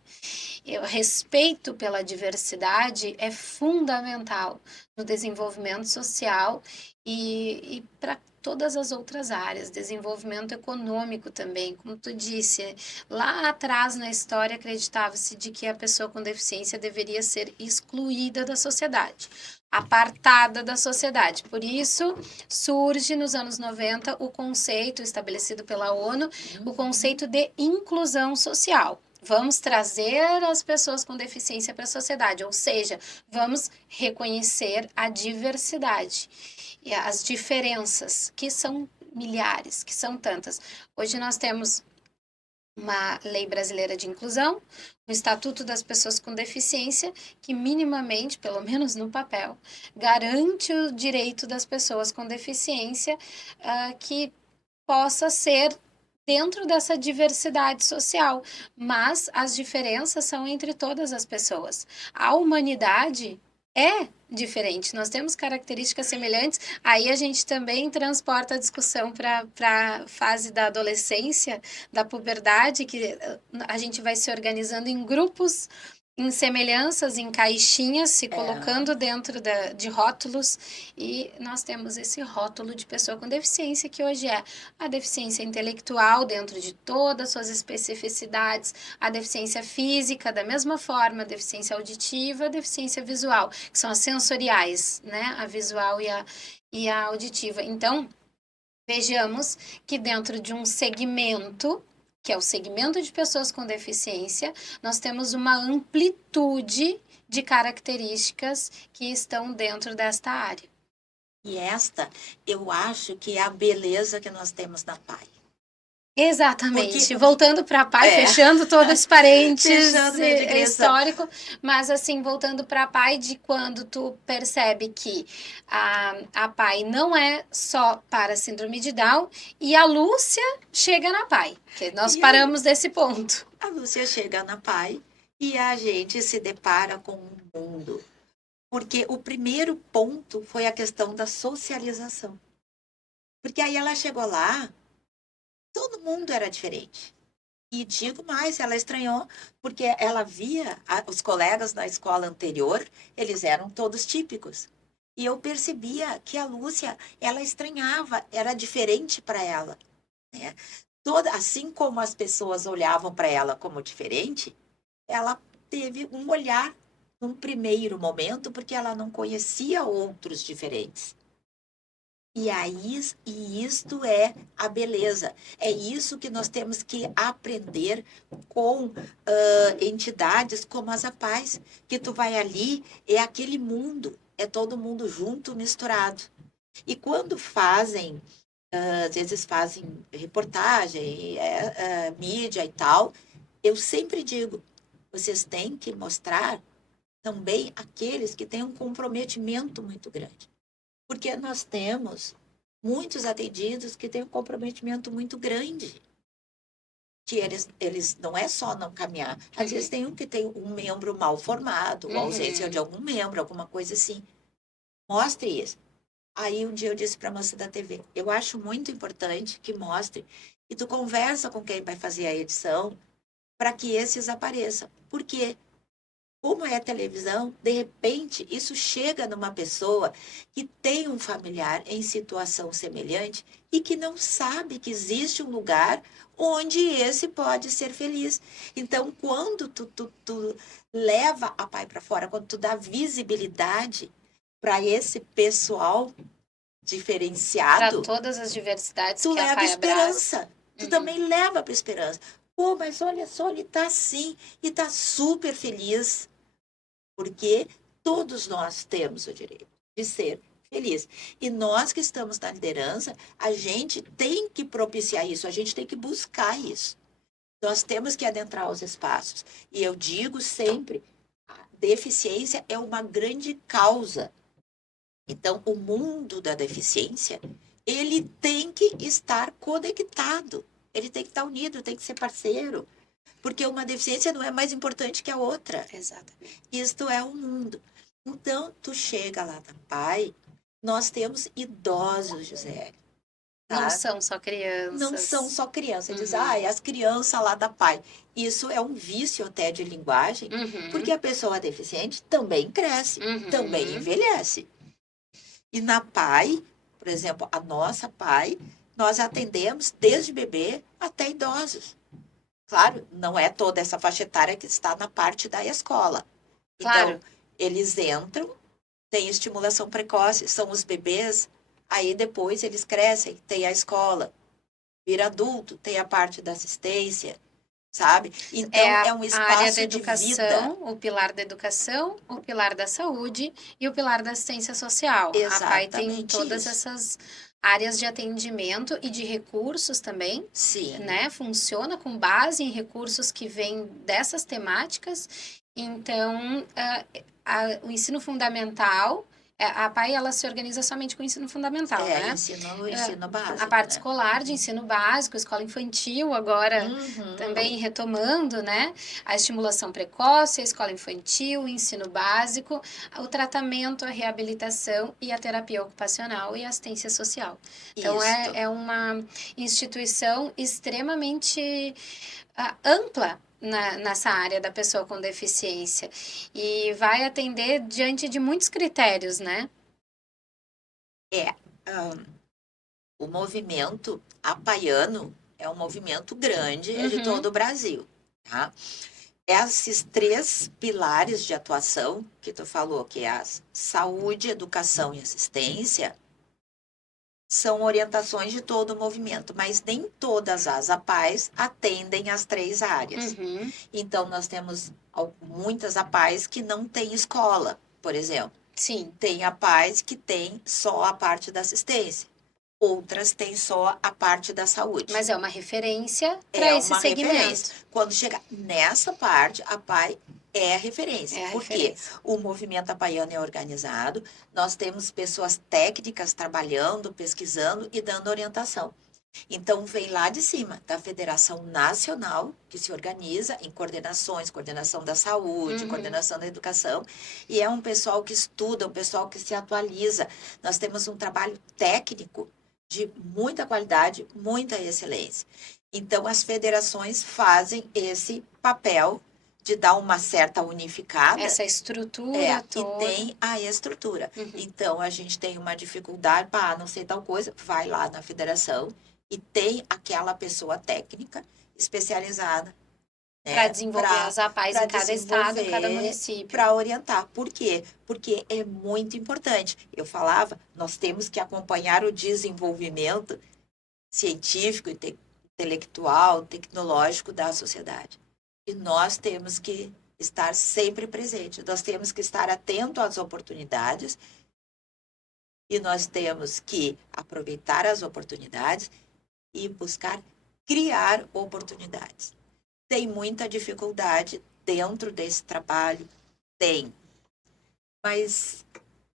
O respeito pela diversidade é fundamental no desenvolvimento social e para todas as outras áreas, desenvolvimento econômico também, como tu disse, lá atrás na história acreditava-se de que a pessoa com deficiência deveria ser excluída da sociedade, apartada da sociedade. Por isso surge nos anos 90 o conceito estabelecido pela ONU, o conceito de inclusão social. Vamos trazer as pessoas com deficiência para a sociedade, ou seja, vamos reconhecer a diversidade e as diferenças, que são milhares, que são tantas. Hoje nós temos uma lei brasileira de inclusão, o Estatuto das Pessoas com Deficiência, que minimamente, pelo menos no papel, garante o direito das pessoas com deficiência que possa ser dentro dessa diversidade social, mas as diferenças são entre todas as pessoas. A humanidade é diferente, nós temos características semelhantes, aí a gente também transporta a discussão para a fase da adolescência, da puberdade, que a gente vai se organizando em grupos, em semelhanças, em caixinhas, se É. colocando dentro de rótulos, e nós temos esse rótulo de pessoa com deficiência, que hoje é a deficiência intelectual, dentro de todas as suas especificidades, a deficiência física, da mesma forma, a deficiência auditiva, a deficiência visual, que são as sensoriais, né? A visual e a auditiva. Então, vejamos que dentro de um segmento, que é o segmento de pessoas com deficiência, nós temos uma amplitude de características que estão dentro desta área. E esta, eu acho que é a beleza que nós temos na PAI. Porque Exatamente. o que Voltando para a PAI, é, fechando todos os parênteses fechando minha digressão. histórico, mas assim, voltando para a PAI, de quando tu percebe que a PAI não é só para síndrome de Down, e a Lúcia chega na PAI, que nós E aí, paramos desse ponto. a Lúcia chega na PAI e a gente se depara com um mundo. Porque o primeiro ponto foi a questão da socialização. Porque aí ela chegou lá, todo mundo era diferente. E digo mais, ela estranhou, porque ela via os colegas da escola anterior, eles eram todos típicos. E eu percebia que a Lúcia, ela estranhava, era diferente para ela, né? Assim como as pessoas olhavam para ela como diferente, ela teve um olhar num primeiro momento, porque ela não conhecia outros diferentes. E isto é a beleza. É isso que nós temos que aprender com entidades como as APAES, que tu vai ali, é aquele mundo, é todo mundo junto, misturado. E quando fazem, às vezes fazem reportagem, mídia e tal, eu sempre digo, vocês têm que mostrar também aqueles que têm um comprometimento muito grande. Porque nós temos muitos atendidos que têm um comprometimento muito grande. Que eles não é só não caminhar. Às vezes tem um que tem um membro mal formado, ou ausência de algum membro, alguma coisa assim. Mostre isso. Aí um dia eu disse para a moça da TV, eu acho muito importante que mostre e tu conversa com quem vai fazer a edição para que esses apareçam. Por quê? Como é televisão, de repente isso chega numa pessoa que tem um familiar em situação semelhante e que não sabe que existe um lugar onde esse pode ser feliz. Então, quando tu leva a pai para fora, quando tu dá visibilidade para esse pessoal Para diferenciado, todas as diversidades tu que a leva PAI abraça. esperança. Tu também leva para esperança. Pô, mas olha só, ele tá assim e tá super feliz. Porque todos nós temos o direito de ser feliz. E nós que estamos na liderança, a gente tem que propiciar isso, a gente tem que buscar isso. Nós temos que adentrar os espaços. E eu digo sempre, a deficiência é uma grande causa. Então, o mundo da deficiência, ele tem que estar conectado. Ele tem que estar unido, tem que ser parceiro. Porque uma deficiência não é mais importante que a outra. Exatamente. Isto é o mundo. Então, tu chega lá na PAI, nós temos idosos, Gisele. Não Tá? são só Não são crianças. só crianças. Diz, as crianças lá da PAI. Isso é um vício até de linguagem, porque a pessoa deficiente também cresce, também envelhece. E na PAI, por exemplo, a nossa PAI, nós atendemos desde bebê até idosos. Claro, não é toda essa faixa etária que está na parte da escola. Claro. Então, eles entram, tem estimulação precoce, são os bebês, aí depois eles crescem, tem a escola, vira adulto, tem a parte da assistência, sabe? Então, é um A área da espaço de vida. educação, o pilar da educação, o pilar da saúde e o pilar da assistência social. A PAI tem Exatamente todas isso. essas áreas de atendimento e de recursos também, Sim, né? Funciona com base em recursos que vêm dessas temáticas. Então, o ensino fundamental, a PAI ela se organiza somente com o ensino fundamental, né? ensino básico, A parte né? escolar, de ensino básico, escola infantil, agora também retomando, né? A estimulação precoce, a escola infantil, o ensino básico, o tratamento, a reabilitação e a terapia ocupacional e a assistência social. Então, Isto. é uma instituição extremamente ampla nessa área da pessoa com deficiência e vai atender diante de muitos critérios, né? O movimento apaiano é um movimento grande, é de todo o Brasil, tá? Esses três pilares de atuação que tu falou, que é a saúde, educação e assistência, são orientações de todo o movimento, mas nem todas as APAES atendem as três áreas. Então, nós temos muitas APAES que não têm escola, por exemplo. Sim. Tem APAES que tem só a parte da assistência. Outras têm só a parte da saúde. Mas é uma referência para esse segmento. Referência. Quando chega nessa parte, a PAI é a referência. Porque o movimento apaiano é organizado, nós temos pessoas técnicas trabalhando, pesquisando e dando orientação. Então, vem lá de cima, da Federação Nacional, que se organiza em coordenações, coordenação da saúde, coordenação da educação, e é um pessoal que estuda, um pessoal que se atualiza. Nós temos um trabalho técnico de muita qualidade, muita excelência. Então, as federações fazem esse papel de dar uma certa unificada. Essa estrutura toda. E tem a estrutura. Então, a gente tem uma dificuldade, não sei tal coisa, vai lá na federação e tem aquela pessoa técnica especializada, Para né? desenvolver as APAES Para em cada estado, em cada desenvolver, município. para orientar. Por quê? Porque é muito importante. Eu falava, nós temos que acompanhar o desenvolvimento científico, intelectual, tecnológico da sociedade. E nós temos que estar sempre presente. Nós temos que estar atento às oportunidades e nós temos que aproveitar as oportunidades e buscar criar oportunidades. Tem muita dificuldade dentro desse trabalho, tem. Mas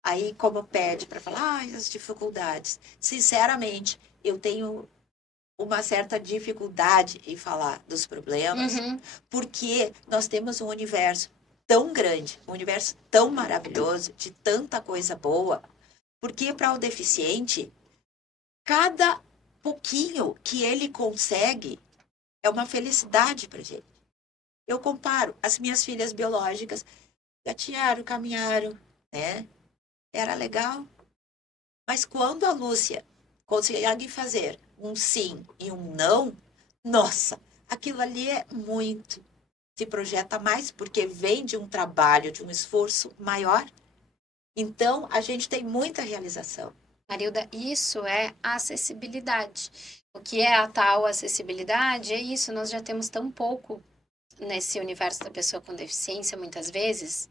aí, como pede para falar, as dificuldades. Sinceramente, eu tenho uma certa dificuldade em falar dos problemas, porque nós temos um universo tão grande, um universo tão maravilhoso, de tanta coisa boa, porque para o deficiente, cada pouquinho que ele consegue é uma felicidade para gente. Eu comparo as minhas filhas biológicas, gatinharam, caminharam, né? Era legal. Mas quando a Lúcia consegue fazer um sim e um não, nossa, aquilo ali é muito. Se projeta mais porque vem de um trabalho, de um esforço maior. Então, a gente tem muita realização. Marilda, isso é acessibilidade. O que é a tal acessibilidade? É isso, nós já temos tão pouco nesse universo da pessoa com deficiência, muitas vezes,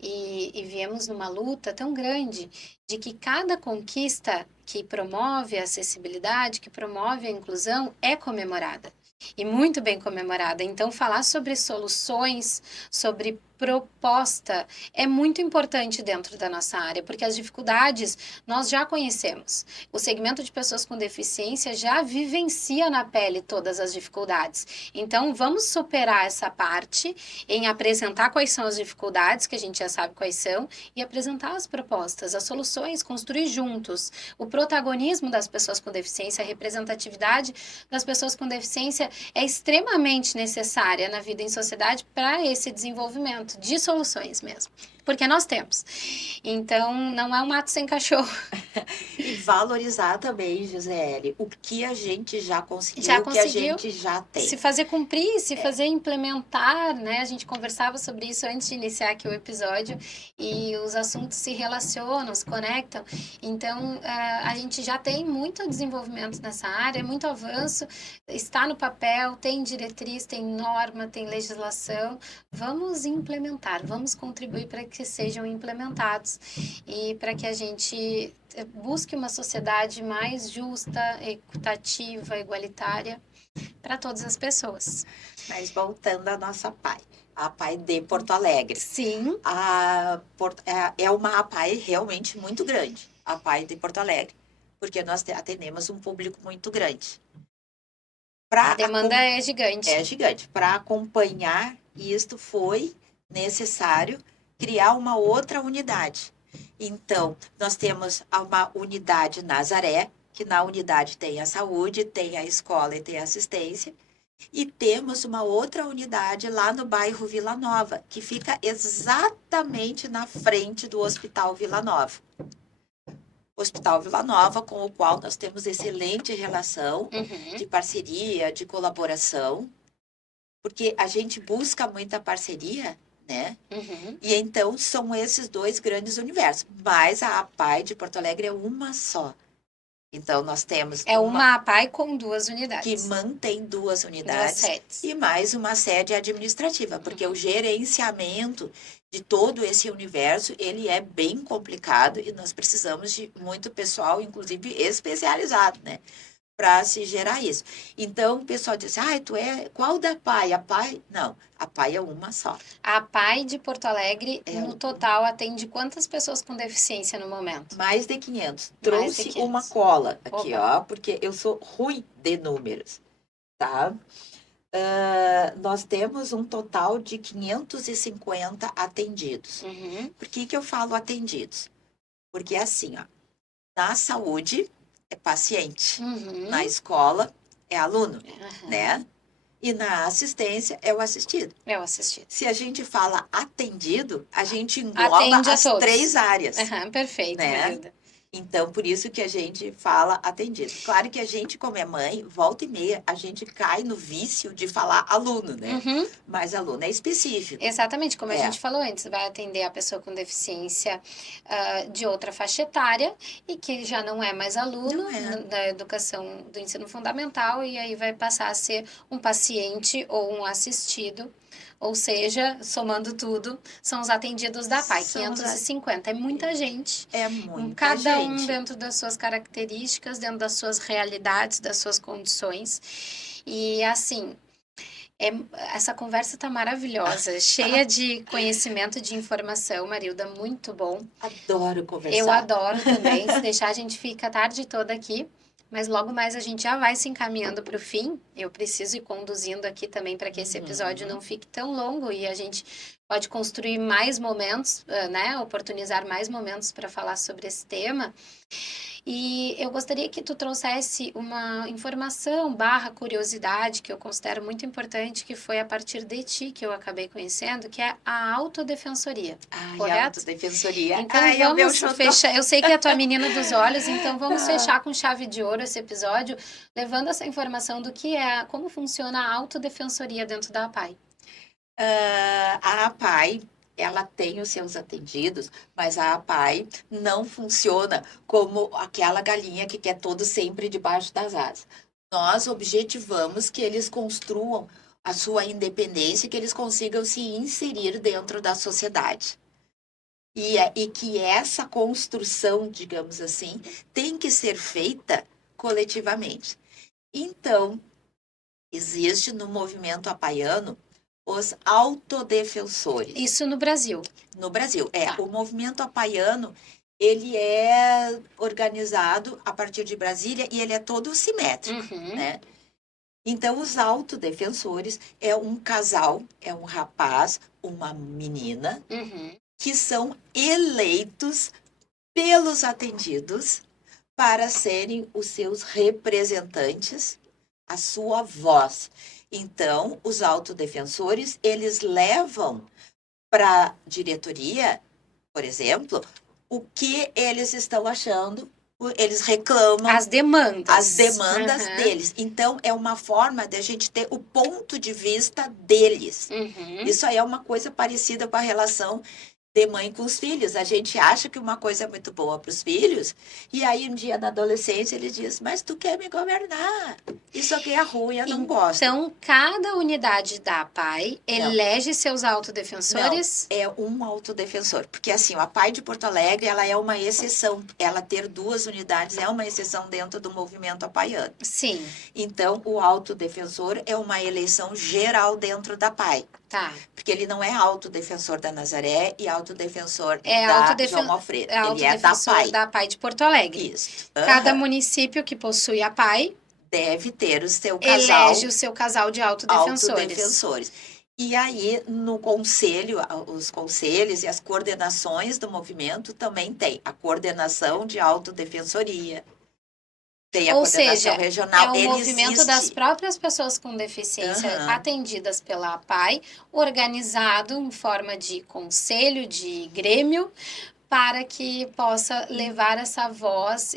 e viemos numa luta tão grande de que cada conquista que promove a acessibilidade, que promove a inclusão, é comemorada. E muito bem comemorada. Então, falar sobre soluções, sobre proposta, é muito importante dentro da nossa área, porque as dificuldades nós já conhecemos. O segmento de pessoas com deficiência já vivencia na pele todas as dificuldades. Então, vamos superar essa parte em apresentar quais são as dificuldades, que a gente já sabe quais são, e apresentar as propostas, as soluções, construir juntos. O protagonismo das pessoas com deficiência, a representatividade das pessoas com deficiência é extremamente necessária na vida em sociedade para esse desenvolvimento de soluções mesmo. Porque nós temos. Então, não é um mato sem cachorro. E valorizar também, Gisele, o que a gente já conseguiu, Já o que a conseguiu gente já tem. se fazer cumprir, se fazer implementar, né? A gente conversava sobre isso antes de iniciar aqui o episódio e os assuntos se relacionam, se conectam. Então, a gente já tem muito desenvolvimento nessa área, muito avanço, está no papel, tem diretriz, tem norma, tem legislação. Vamos implementar, vamos contribuir para que sejam implementados e para que a gente busque uma sociedade mais justa, equitativa, igualitária para todas as pessoas. Mas voltando à nossa APAE, a APAE de Porto Alegre. Sim. É uma APAE realmente muito grande, a APAE de Porto Alegre, porque nós atendemos um público muito grande. A demanda é gigante. É gigante. Para acompanhar isto, foi necessário criar uma outra unidade. Então, nós temos uma unidade Nazaré, que na unidade tem a saúde, tem a escola e tem a assistência. E temos uma outra unidade lá no bairro Vila Nova, que fica exatamente na frente do Hospital Vila Nova. Hospital Vila Nova, com o qual nós temos excelente relação de parceria, de colaboração, porque a gente busca muita parceria, né? E então são esses dois grandes universos. Mas a APAE de Porto Alegre é uma só. Então nós temos uma APAE com 2 unidades. Que mantém 2 unidades. 2 sedes. E mais uma sede administrativa, porque o gerenciamento de todo esse universo, ele é bem complicado e nós precisamos de muito pessoal, inclusive especializado, né? Para se gerar isso. Então, o pessoal diz, tu é qual da APAE? A APAE? Não, a APAE é uma só. A APAE de Porto Alegre, no total, atende quantas pessoas com deficiência no momento? Mais de 500. Trouxe uma cola aqui, porque eu sou ruim de números, tá? Nós temos um total de 550 atendidos. Por que eu falo atendidos? Porque assim, na saúde é paciente, na escola é aluno, né? E na assistência é o assistido. É o assistido. Se a gente fala atendido, a gente engloba as 3 áreas. Perfeito, né? Marilda. Então, por isso que a gente fala atendido. Claro que a gente, como é mãe, volta e meia, a gente cai no vício de falar aluno, né? Uhum. Mas aluno é específico. Exatamente, como a É, gente falou antes, vai atender a pessoa com deficiência de outra faixa etária e que já não é mais não aluno é. da educação do ensino fundamental e aí vai passar a ser um paciente ou um assistido. Ou seja, somando tudo, são os atendidos da PAI, São os a- 550. É muita gente, É muita cada um gente. dentro das suas características, dentro das suas realidades, das suas condições. E assim, é, essa conversa tá maravilhosa, cheia de conhecimento, de informação, Marilda, muito bom. Adoro Eu conversar. adoro também. Se deixar, a gente fica a tarde toda aqui, mas logo mais a gente já vai se encaminhando para o fim. Eu preciso ir conduzindo aqui também para que esse episódio não fique tão longo e a gente pode construir mais momentos, né? Oportunizar mais momentos para falar sobre esse tema. E eu gostaria que tu trouxesse uma informação barra curiosidade que eu considero muito importante, que foi a partir de ti que eu acabei conhecendo, que é a autodefensoria, Ai, a correto? autodefensoria. Então Ai, é o meu vamos xodó. fechar. Eu sei que é a tua menina dos olhos, então vamos Ah, fechar com chave de ouro esse episódio, levando essa informação do que é, como funciona a autodefensoria dentro da APAI. a APAI, ela tem os seus atendidos, mas a APAI não funciona como aquela galinha que quer todo sempre debaixo das asas. Nós objetivamos que eles construam a sua independência, que eles consigam se inserir dentro da sociedade. E que essa construção, digamos assim, tem que ser feita coletivamente. Então, existe no movimento apaiano os autodefensores. Isso no Brasil. No Brasil, Tá. o movimento apaiano, ele é organizado a partir de Brasília e ele é todo simétrico, Uhum, né? Então, os autodefensores é um casal, é um rapaz, uma menina, uhum. que são eleitos pelos atendidos para serem os seus representantes, a sua voz. Então, os autodefensores, eles levam para a diretoria, por exemplo, o que eles estão achando, eles reclamam As demandas. as demandas Uhum, deles. Então, é uma forma de a gente ter o ponto de vista deles. uhum. Isso aí é uma coisa parecida com a relação de mãe com os filhos. A gente acha que uma coisa é muito boa para os filhos, e aí um dia na adolescência ele diz: Mas tu quer me governar? Isso aqui é ruim, eu não gosto. Então, cada unidade da APAI Não, elege seus não, autodefensores? é um autodefensor. Porque assim, a PAI de Porto Alegre, ela é uma exceção. Ela ter duas unidades é uma exceção dentro do movimento apaiano. Sim, Então, o autodefensor é uma eleição geral dentro da PAI. tá. Porque ele não é autodefensor da Nazaré e autodefensor É, da João Alfredo. é Ele é da autodefensor PAI. da APAI de Porto Alegre. Isso. Cada Aham. município que possui a PAI Deve ter o seu casal elege o seu casal de autodefensores. autodefensores. E aí, no conselho, os conselhos e as coordenações do movimento também tem a coordenação de autodefensoria, tem a Ou coordenação seja, é regional. um Ele movimento das existe. próprias pessoas com deficiência Aham. atendidas pela APAI, organizado em forma de conselho, de grêmio, para que possa levar essa voz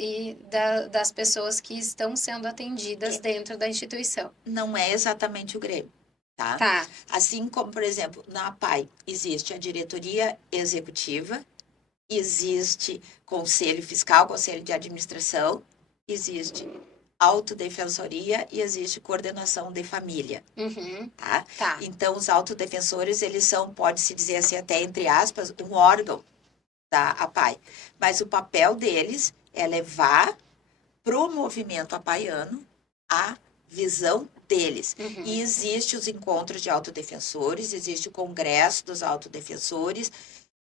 das pessoas que estão sendo atendidas dentro da instituição. Não é exatamente o Grêmio, tá? Tá. Assim como, por exemplo, na APAI existe a diretoria executiva, existe conselho fiscal, conselho de administração, existe autodefensoria e existe coordenação de família, Uhum. tá? Tá. Então, os autodefensores, eles são, pode-se dizer assim, até entre aspas, um órgão da APAI. Mas o papel deles é levar para o movimento apaiano a visão deles. Uhum. E existe os encontros de autodefensores, existe o congresso dos autodefensores.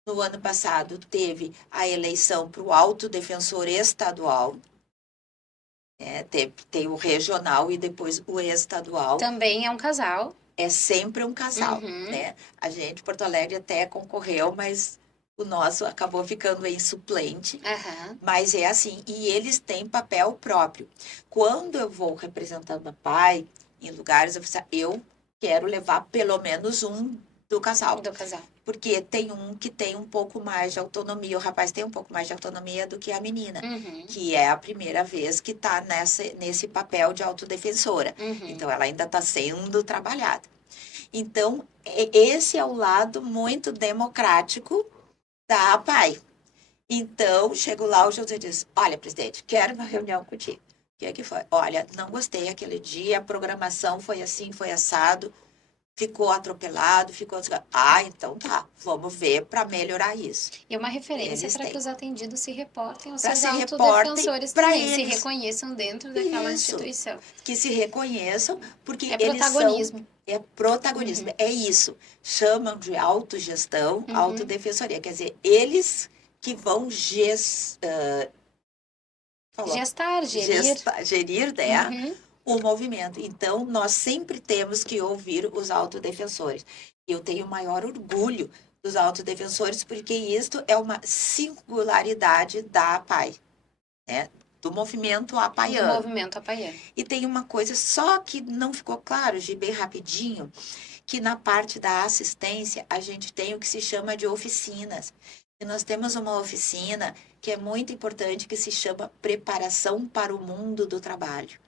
No ano passado teve a eleição para o autodefensor estadual. Tem o regional e depois o estadual. Também é um casal. É sempre um casal, Uhum. né? A gente, Porto Alegre, até concorreu, mas o nosso acabou ficando em suplente. Aham. Mas é assim, e eles têm papel próprio. Quando eu vou representando a PAI em lugares, eu quero levar pelo menos um do casal. Do casal. Porque tem um que tem um pouco mais de autonomia, o rapaz tem um pouco mais de autonomia do que a menina, que é a primeira vez que está nesse papel de autodefensora. Então, ela ainda está sendo trabalhada. Então, esse é o lado muito democrático da APAI. Então, chego lá, o José diz, olha, presidente, quero uma reunião contigo. O que é que foi? Olha, não gostei aquele dia, a programação foi assim, foi assado, ficou atropelado, ficou... Ah, então tá, vamos ver para melhorar isso. E uma referência Eles para que têm. os atendidos se reportem aos Para seus se reportem autodefensores para também, se eles. reconheçam dentro daquela Isso, instituição. que se reconheçam, porque É eles são... protagonismo. É protagonismo, é isso. Chamam de autogestão, autodefensoria. Quer dizer, eles que vão Gestar, gerir. gerir, né, o movimento. Então, nós sempre temos que ouvir os autodefensores. Eu tenho o maior orgulho dos autodefensores, porque isto é uma singularidade da APAI, né? Do movimento apaiano. Do movimento apaiano. E tem uma coisa só que não ficou claro, Gi, bem rapidinho, que na parte da assistência a gente tem o que se chama de oficinas. E nós temos uma oficina que é muito importante, que se chama Preparação para o Mundo do Trabalho,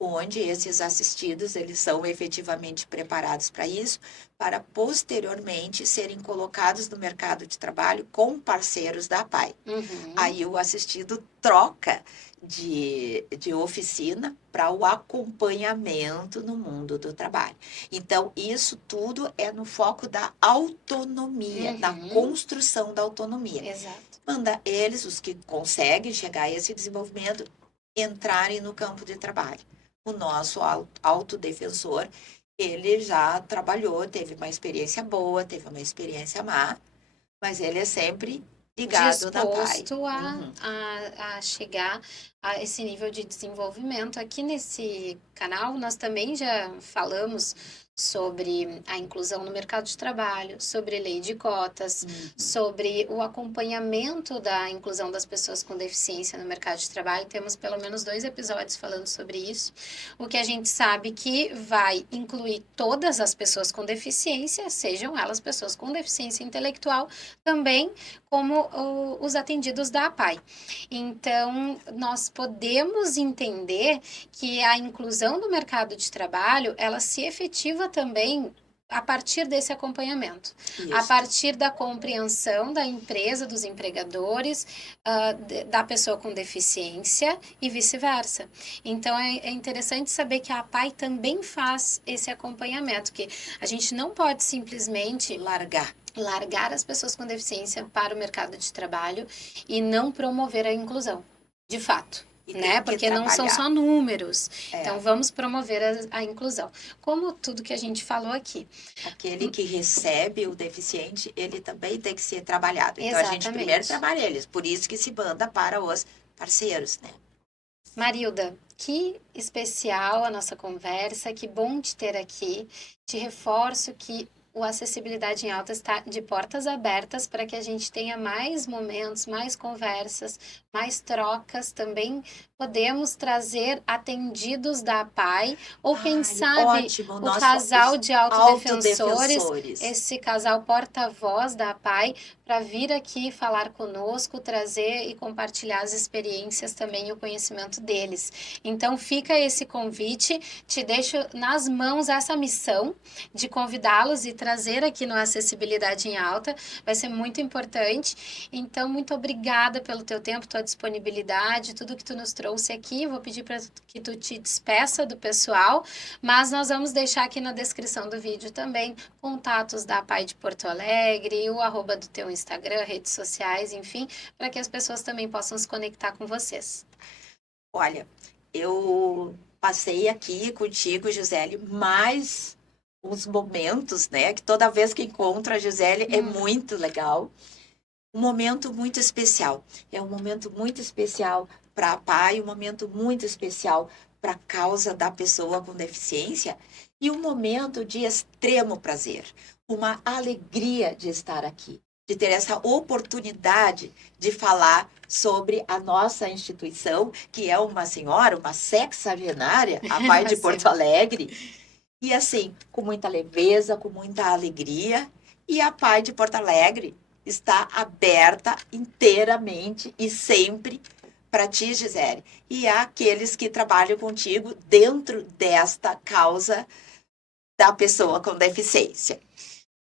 onde esses assistidos, eles são efetivamente preparados para isso, para posteriormente serem colocados no mercado de trabalho com parceiros da APAI. Aí o assistido troca de oficina para o acompanhamento no mundo do trabalho. Então, isso tudo é no foco da autonomia, da construção da autonomia. Exato. Manda eles, os que conseguem chegar a esse desenvolvimento, entrarem no campo de trabalho. O nosso autodefensor, ele já trabalhou, teve uma experiência boa, teve uma experiência má, mas ele é sempre ligado na PAI. Disposto a chegar a esse nível de desenvolvimento. Aqui nesse canal, nós também já falamos sobre a inclusão no mercado de trabalho, sobre lei de cotas, sobre o acompanhamento da inclusão das pessoas com deficiência no mercado de trabalho. Temos pelo menos 2 episódios falando sobre isso. O que a gente sabe que vai incluir todas as pessoas com deficiência, sejam elas pessoas com deficiência intelectual, também como os atendidos da APAI. Então, nós podemos entender que a inclusão no mercado de trabalho, ela se efetiva também a partir desse acompanhamento, a partir da compreensão da empresa, dos empregadores, da pessoa com deficiência e vice-versa. Então, é interessante saber que a APAI também faz esse acompanhamento, que a gente não pode simplesmente largar as pessoas com deficiência para o mercado de trabalho e não promover a inclusão, de fato. Né? Porque não são só números. Então, vamos promover a inclusão. Como tudo que a gente falou aqui. Aquele que recebe o deficiente, ele também tem que ser trabalhado. Então, Exatamente. a gente primeiro trabalha eles. Por isso que se manda para os parceiros, né? Marilda, que especial a nossa conversa. Que bom te ter aqui. Te reforço que o Acessibilidade em Alta está de portas abertas para que a gente tenha mais momentos, mais conversas, mais trocas. Também podemos trazer atendidos da APAI, ou quem sabe ótimo, o casal de autodefensores, esse casal porta-voz da APAI, para vir aqui falar conosco, trazer e compartilhar as experiências também e o conhecimento deles. Então, fica esse convite, te deixo nas mãos essa missão de convidá-los e trazer aqui no Acessibilidade em Alta, vai ser muito importante. Então, muito obrigada pelo teu tempo, tua disponibilidade, tudo que tu nos trouxe aqui. Vou pedir para que tu te despeça do pessoal, mas nós vamos deixar aqui na descrição do vídeo também contatos da APAI de Porto Alegre, o @ do teu Instagram, redes sociais, enfim, para que as pessoas também possam se conectar com vocês. Olha, eu passei aqui contigo, Gisele, mais uns momentos, né? Que toda vez que encontro a Gisele é muito legal. Um momento muito especial. É um momento muito especial para a PAI, um momento muito especial para a causa da pessoa com deficiência e um momento de extremo prazer. Uma alegria de estar aqui, de ter essa oportunidade de falar sobre a nossa instituição, que é uma senhora, uma sexagenária, a PAI de Porto Alegre. E assim, com muita leveza, com muita alegria. E a PAI de Porto Alegre está aberta inteiramente e sempre para ti, Gisele, e aqueles que trabalham contigo dentro desta causa da pessoa com deficiência.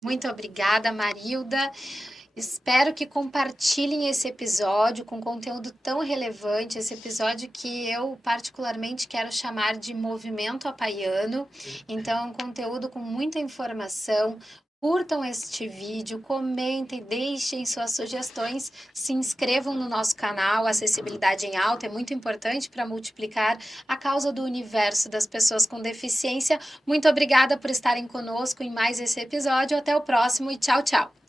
Muito obrigada, Marilda. Espero que compartilhem esse episódio com conteúdo tão relevante, esse episódio que eu particularmente quero chamar de Movimento Apaiano. Então, é um conteúdo com muita informação. Curtam este vídeo, comentem, deixem suas sugestões, se inscrevam no nosso canal. Acessibilidade em Alta é muito importante para multiplicar a causa do universo das pessoas com deficiência. Muito obrigada por estarem conosco em mais esse episódio. Até o próximo e tchau, tchau!